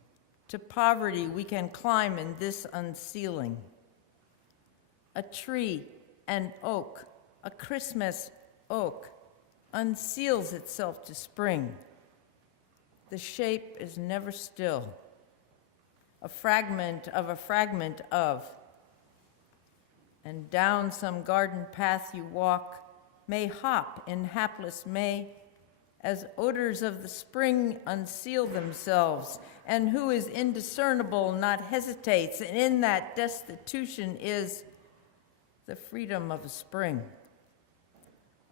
to poverty we can climb in this unsealing. A tree, an oak, a Christmas oak, unseals itself to spring. The shape is never still, a fragment of a fragment of. And down some garden path you walk, may hop in hapless May, as odors of the spring unseal themselves, and who is indiscernible not hesitates, and in that destitution is the freedom of a spring,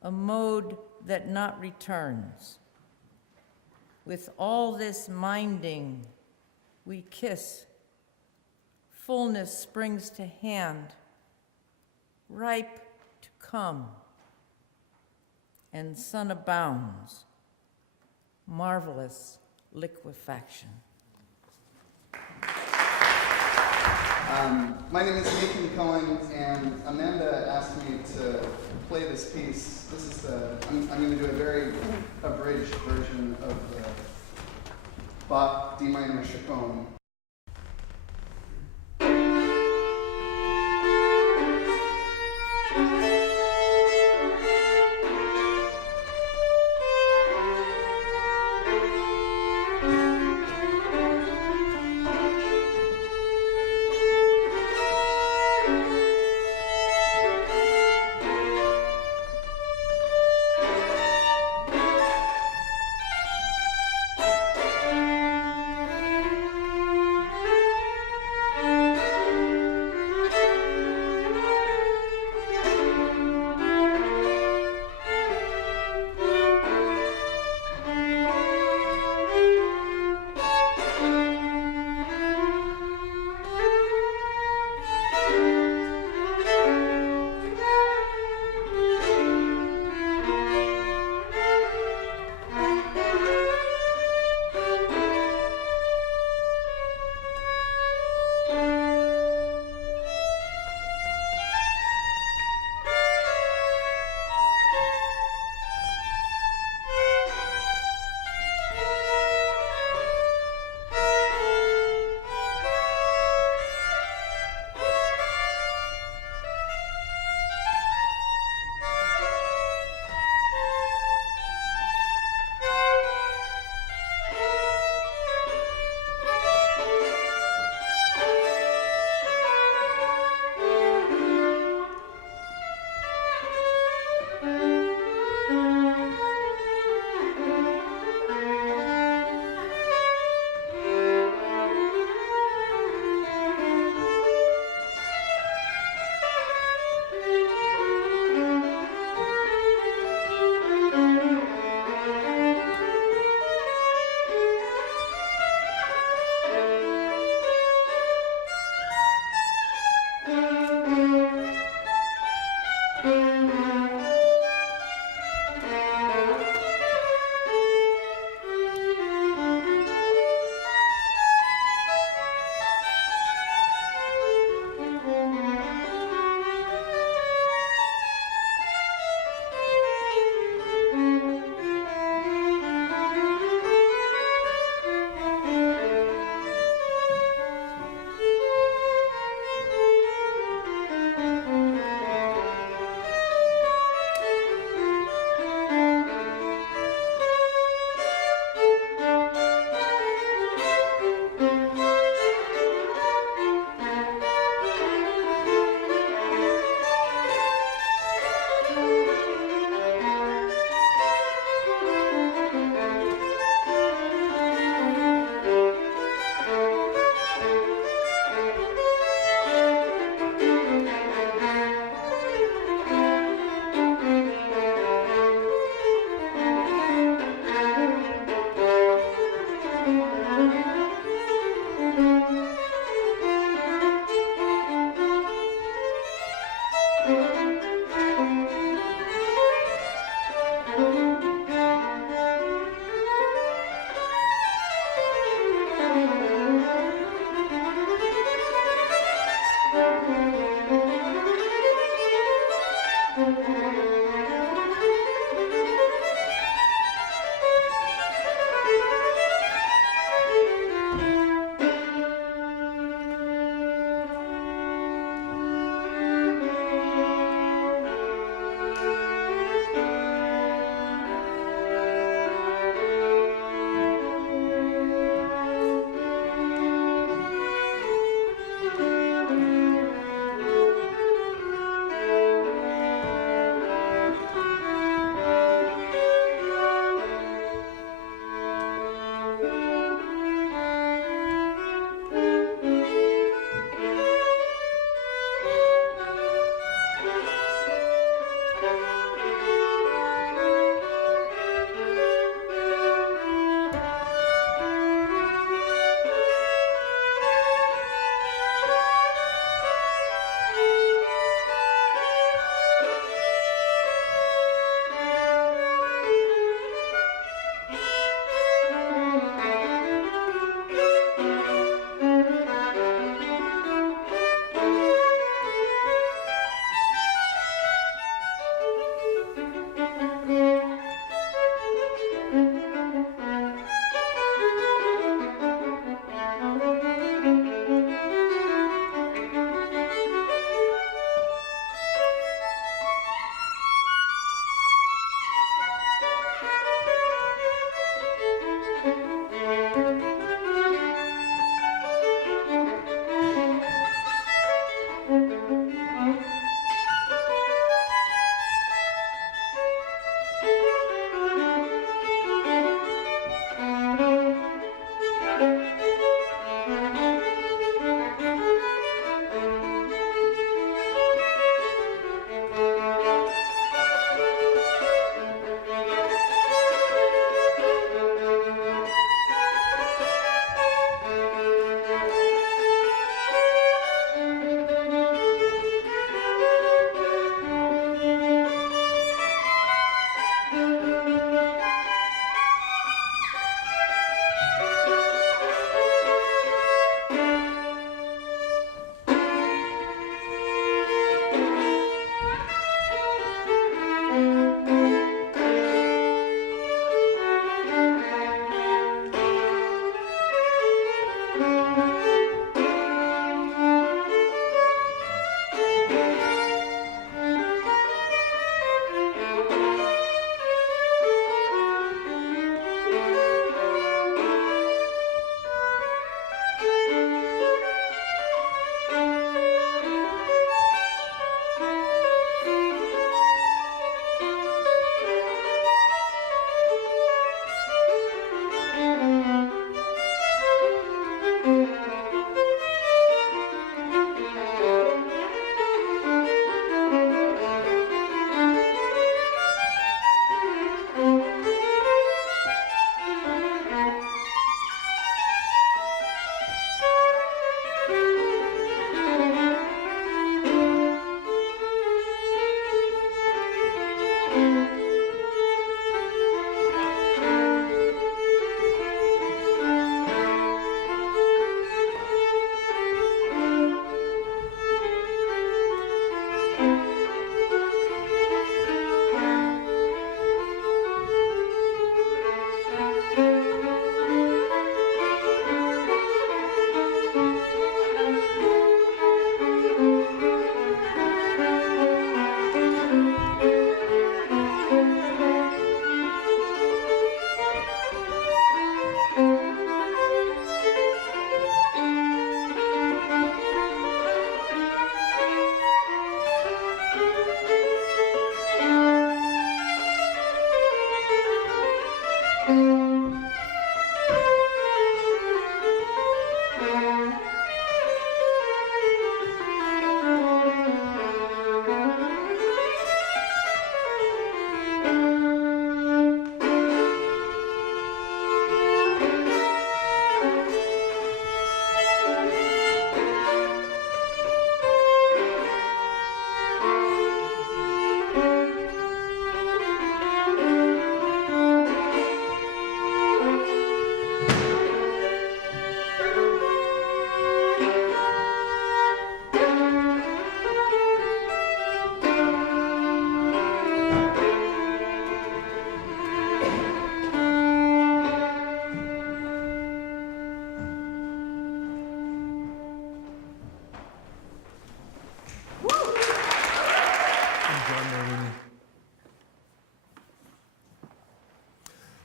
a mode that not returns. With all this minding, we kiss. Fullness springs to hand, ripe to come, and sun abounds, marvelous liquefaction. My name is Nathan Cohen, and Amanda asked me to play this piece. This is I'm going to do a very abridged version of the Bach D minor Chaconne.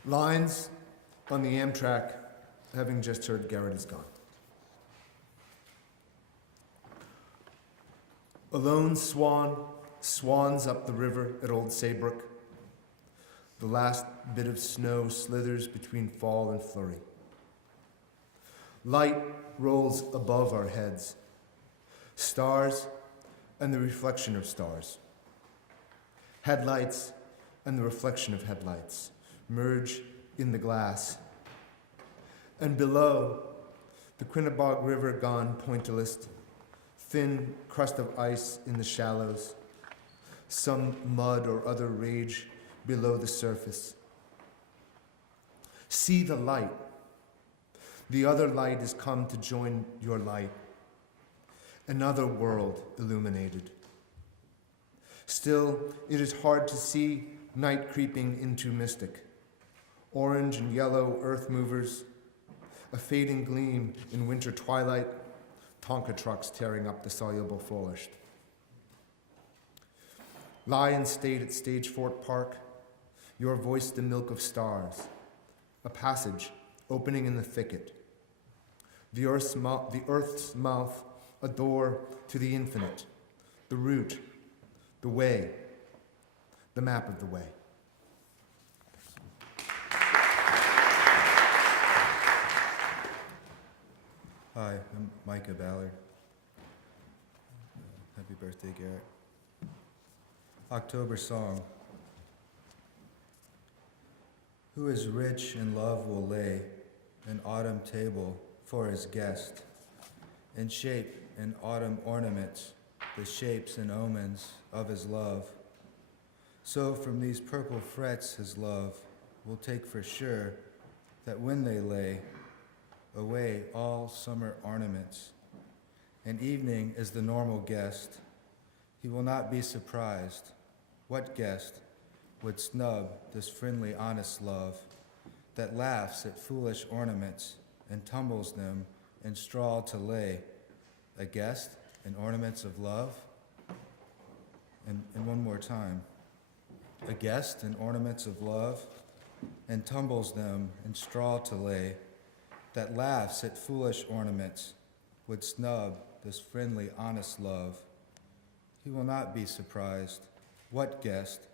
Lines on the Amtrak, having just heard Gerrit is gone. A lone swan swans up the river at Old Saybrook. The last bit of snow slithers between fall and flurry. Light rolls above our heads. Stars and the reflection of stars. Headlights and the reflection of headlights merge in the glass. And below, the Quinnebog River gone pointillist, thin crust of ice in the shallows, some mud or other rage below the surface. See the light. The other light is come to join your light. Another world illuminated. Still, it is hard to see night creeping into mystic. Orange and yellow earth movers, a fading gleam in winter twilight, Tonka trucks tearing up the soluble foliage. Lie in state at Stage Fort Park, your voice the milk of stars, a passage opening in the thicket. The earth's mouth, a door to the infinite, the route, the way, the map of the way. Hi, I'm Micah Ballard. Happy birthday, Gerrit. October song. Who is rich in love will lay an autumn table for his guest, and shape in autumn ornaments the shapes and omens of his love. So from these purple frets his love will take for sure that when they lay away all summer ornaments, and evening is the normal guest, he will not be surprised. What guest would snub this friendly, honest love that laughs at foolish ornaments and tumbles them in straw to lay? A guest in ornaments of love? And one more time. A guest in ornaments of love and tumbles them in straw to lay, that laughs at foolish ornaments would snub this friendly, honest love. He will not be surprised. What guest?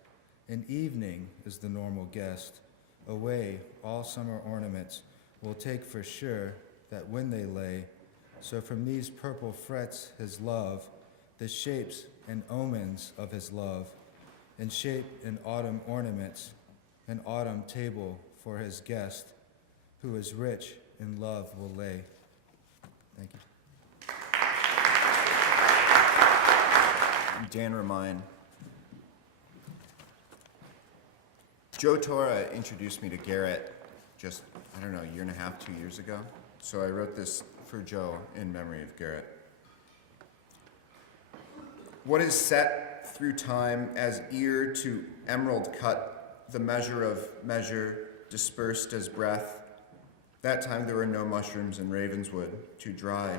In evening is the normal guest. Away all summer ornaments will take for sure that when they lay. So from these purple frets his love, the shapes and omens of his love, and shape in autumn ornaments, an autumn table for his guest, who is rich in love will lay. Thank you. Dan Romine. Joe Torra introduced me to Gerrit just, a year and a half, 2 years ago. So I wrote this for Joe in memory of Gerrit. What is set through time as ear to emerald cut, the measure of measure dispersed as breath? That time there were no mushrooms in Ravenswood, too dry.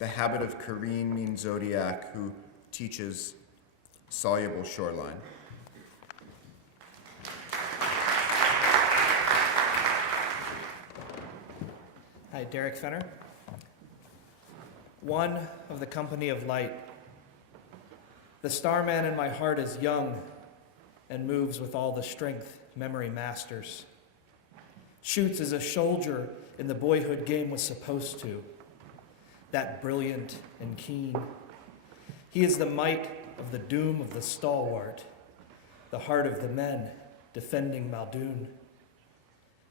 The habit of Kareen means zodiac, who teaches soluble shoreline. Hi, Derek Fenner. One of the company of light. The starman in my heart is young and moves with all the strength memory masters. Shoots as a soldier in the boyhood game was supposed to. That brilliant and keen. He is the might of the doom of the stalwart, the heart of the men defending Muldoon.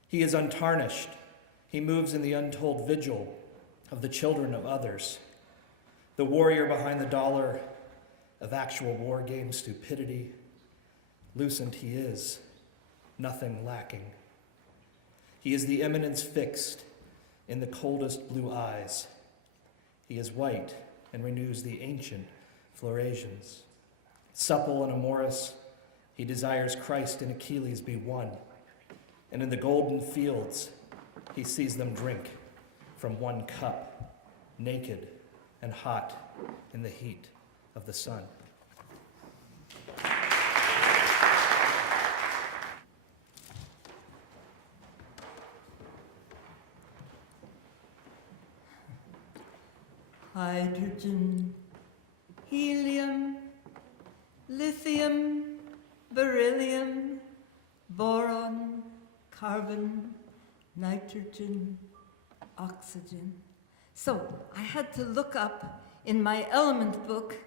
He is untarnished. He moves in the untold vigil of the children of others, the warrior behind the dollar of actual war game stupidity. Lucent he is, nothing lacking. He is the eminence fixed in the coldest blue eyes. He is white and renews the ancient Floresians. Supple and amorous, he desires Christ and Achilles be one. And in the golden fields, he sees them drink from one cup, naked and hot in the heat of the sun. hydrogen, helium, lithium, beryllium, boron, carbon, nitrogen, oxygen. So I had to look up in my element book,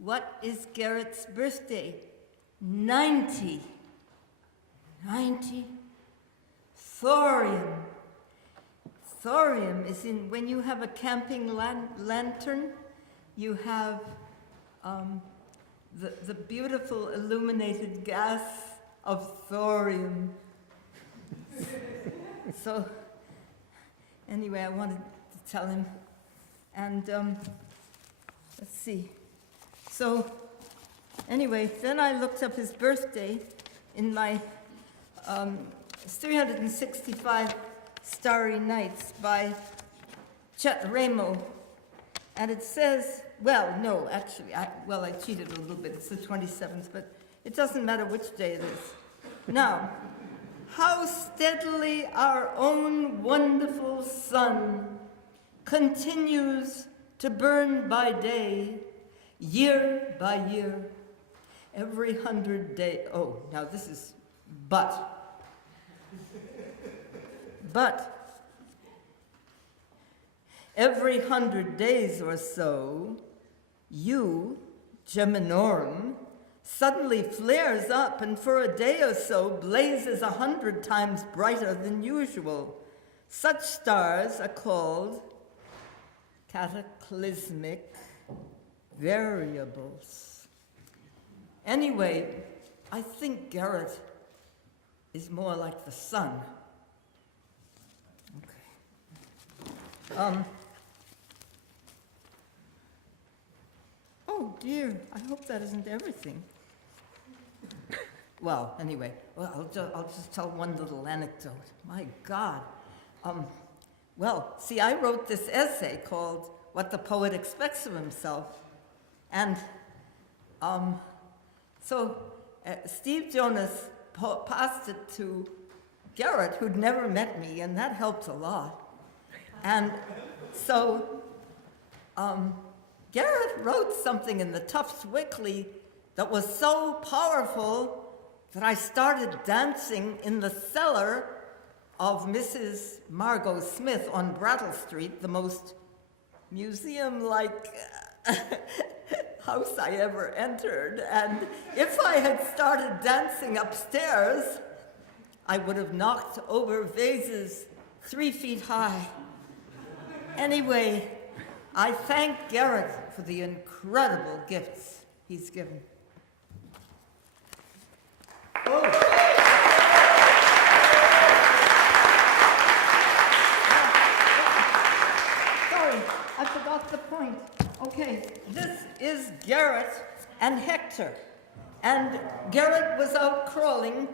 what is Gerrit's birthday? 90. 90. Thorium. Thorium is in, when you have a camping lantern, you have the beautiful illuminated gas of thorium. So, anyway, I wanted to tell him. And let's see. So, anyway, then I looked up his birthday in my 365 Starry Nights by Chet Ramo. And it says, well, no, actually, I cheated a little bit. It's the 27th, but it doesn't matter which day it is. Now, how steadily our own wonderful sun continues to burn by day, year by year, every 100 days. Oh, now this is but every 100 days or so, you, Geminorum, suddenly flares up and for a day or so blazes 100 times brighter than usual. Such stars are called cataclysmic variables. Anyway, I think Gerrit is more like the sun. Okay. Oh dear, I hope that isn't everything. Well, anyway, I'll just tell one little anecdote. My God. Well, see, I wrote this essay called What the Poet Expects of Himself. And so Steve Jonas passed it to Gerrit, who'd never met me, and that helped a lot. And so Gerrit wrote something in the Tufts Weekly that was so powerful that I started dancing in the cellar of Mrs. Margot Smith on Brattle Street, the most museum-like house I ever entered. And if I had started dancing upstairs, I would have knocked over vases 3 feet high. Anyway, I thank Gerrit for the incredible gifts he's given. Oh. Sorry, I forgot the point. Okay, this is Gerrit and Hector. And Gerrit was out crawling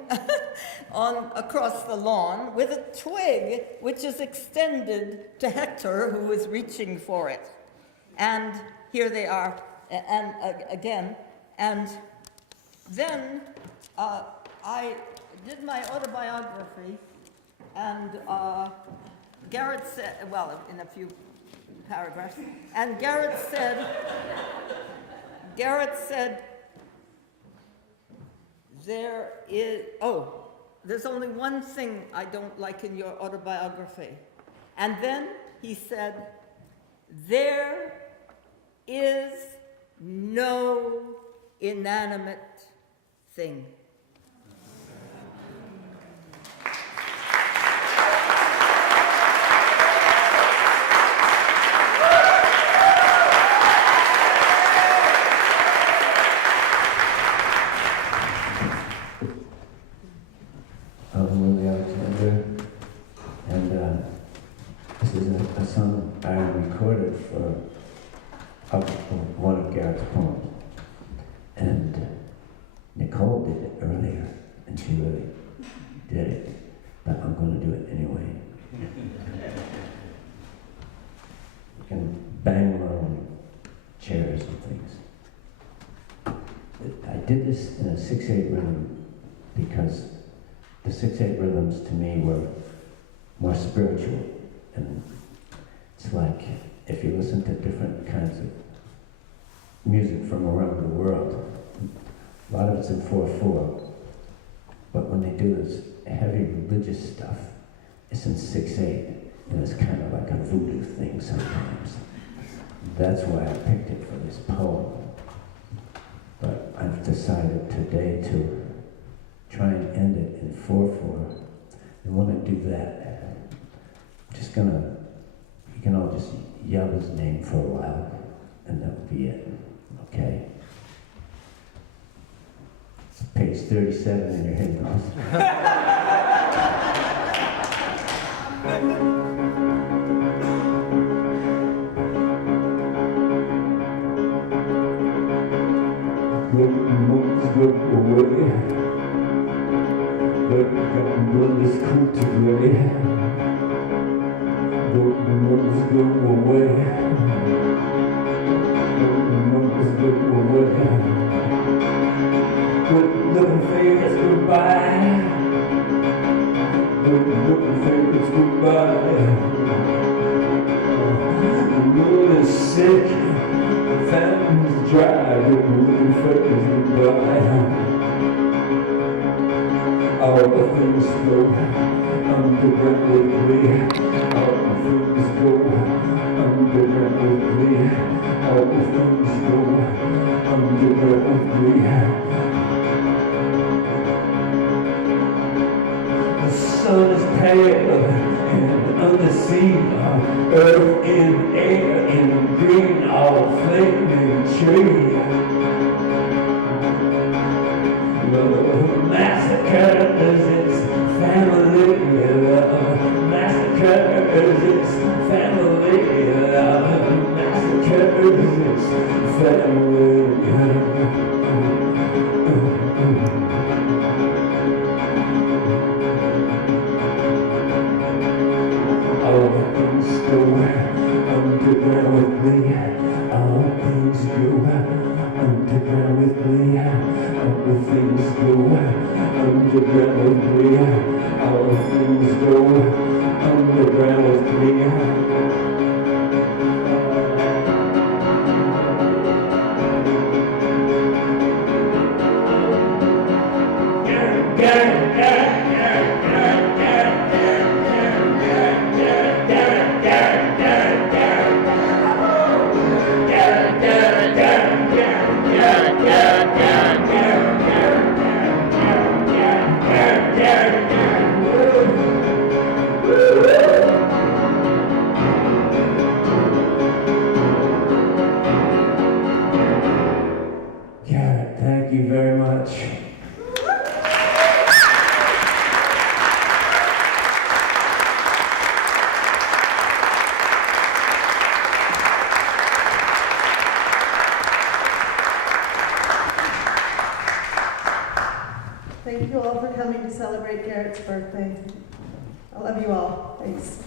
across the lawn with a twig which is extended to Hector, who is reaching for it. And here they are, and again. And then I did my autobiography, and Gerrit said, well, in a few paragraphs, and Gerrit said, there's only one thing I don't like in your autobiography. And then he said, there is no inanimate thing. This is a song I recorded for one of Gerrit's poems. And Nicole did it earlier, and she really did it, but I'm going to do it anyway. You can bang around chairs and things. I did this in a 6/8 rhythm because the 6/8 rhythms to me were more spiritual, and it's like if you listen to different kinds of music from around the world, a lot of it's in 4/4, but when they do this heavy religious stuff, it's in 6/8, and it's kind of like a voodoo thing sometimes. That's why I picked it for this poem. But I've decided today to try and end it in 4/4. And when I do that, I'm just gonna, you can all just yell his name for a while, and that'll be it, okay? It's page 37 in your hymnals. Go away, but God is cool today. The numbers go away, the numbers go away. But looking favors goodbye, but looking favors goodbye. The moon is sick, the fountain's dry, but looking favors goodbye. All the things go underground with me. All the things go underground with me. All the things go underground with me. The sun is pale and unseen. Earth in air in green, all flaming tree. Massacres its family, massacres its family, massacres its family. All things go underground with me. All things go underground with me. All things go underground with me. All things go underground with me. Thank you very much. Thank you all for coming to celebrate Gerrit's birthday. I love you all. Thanks.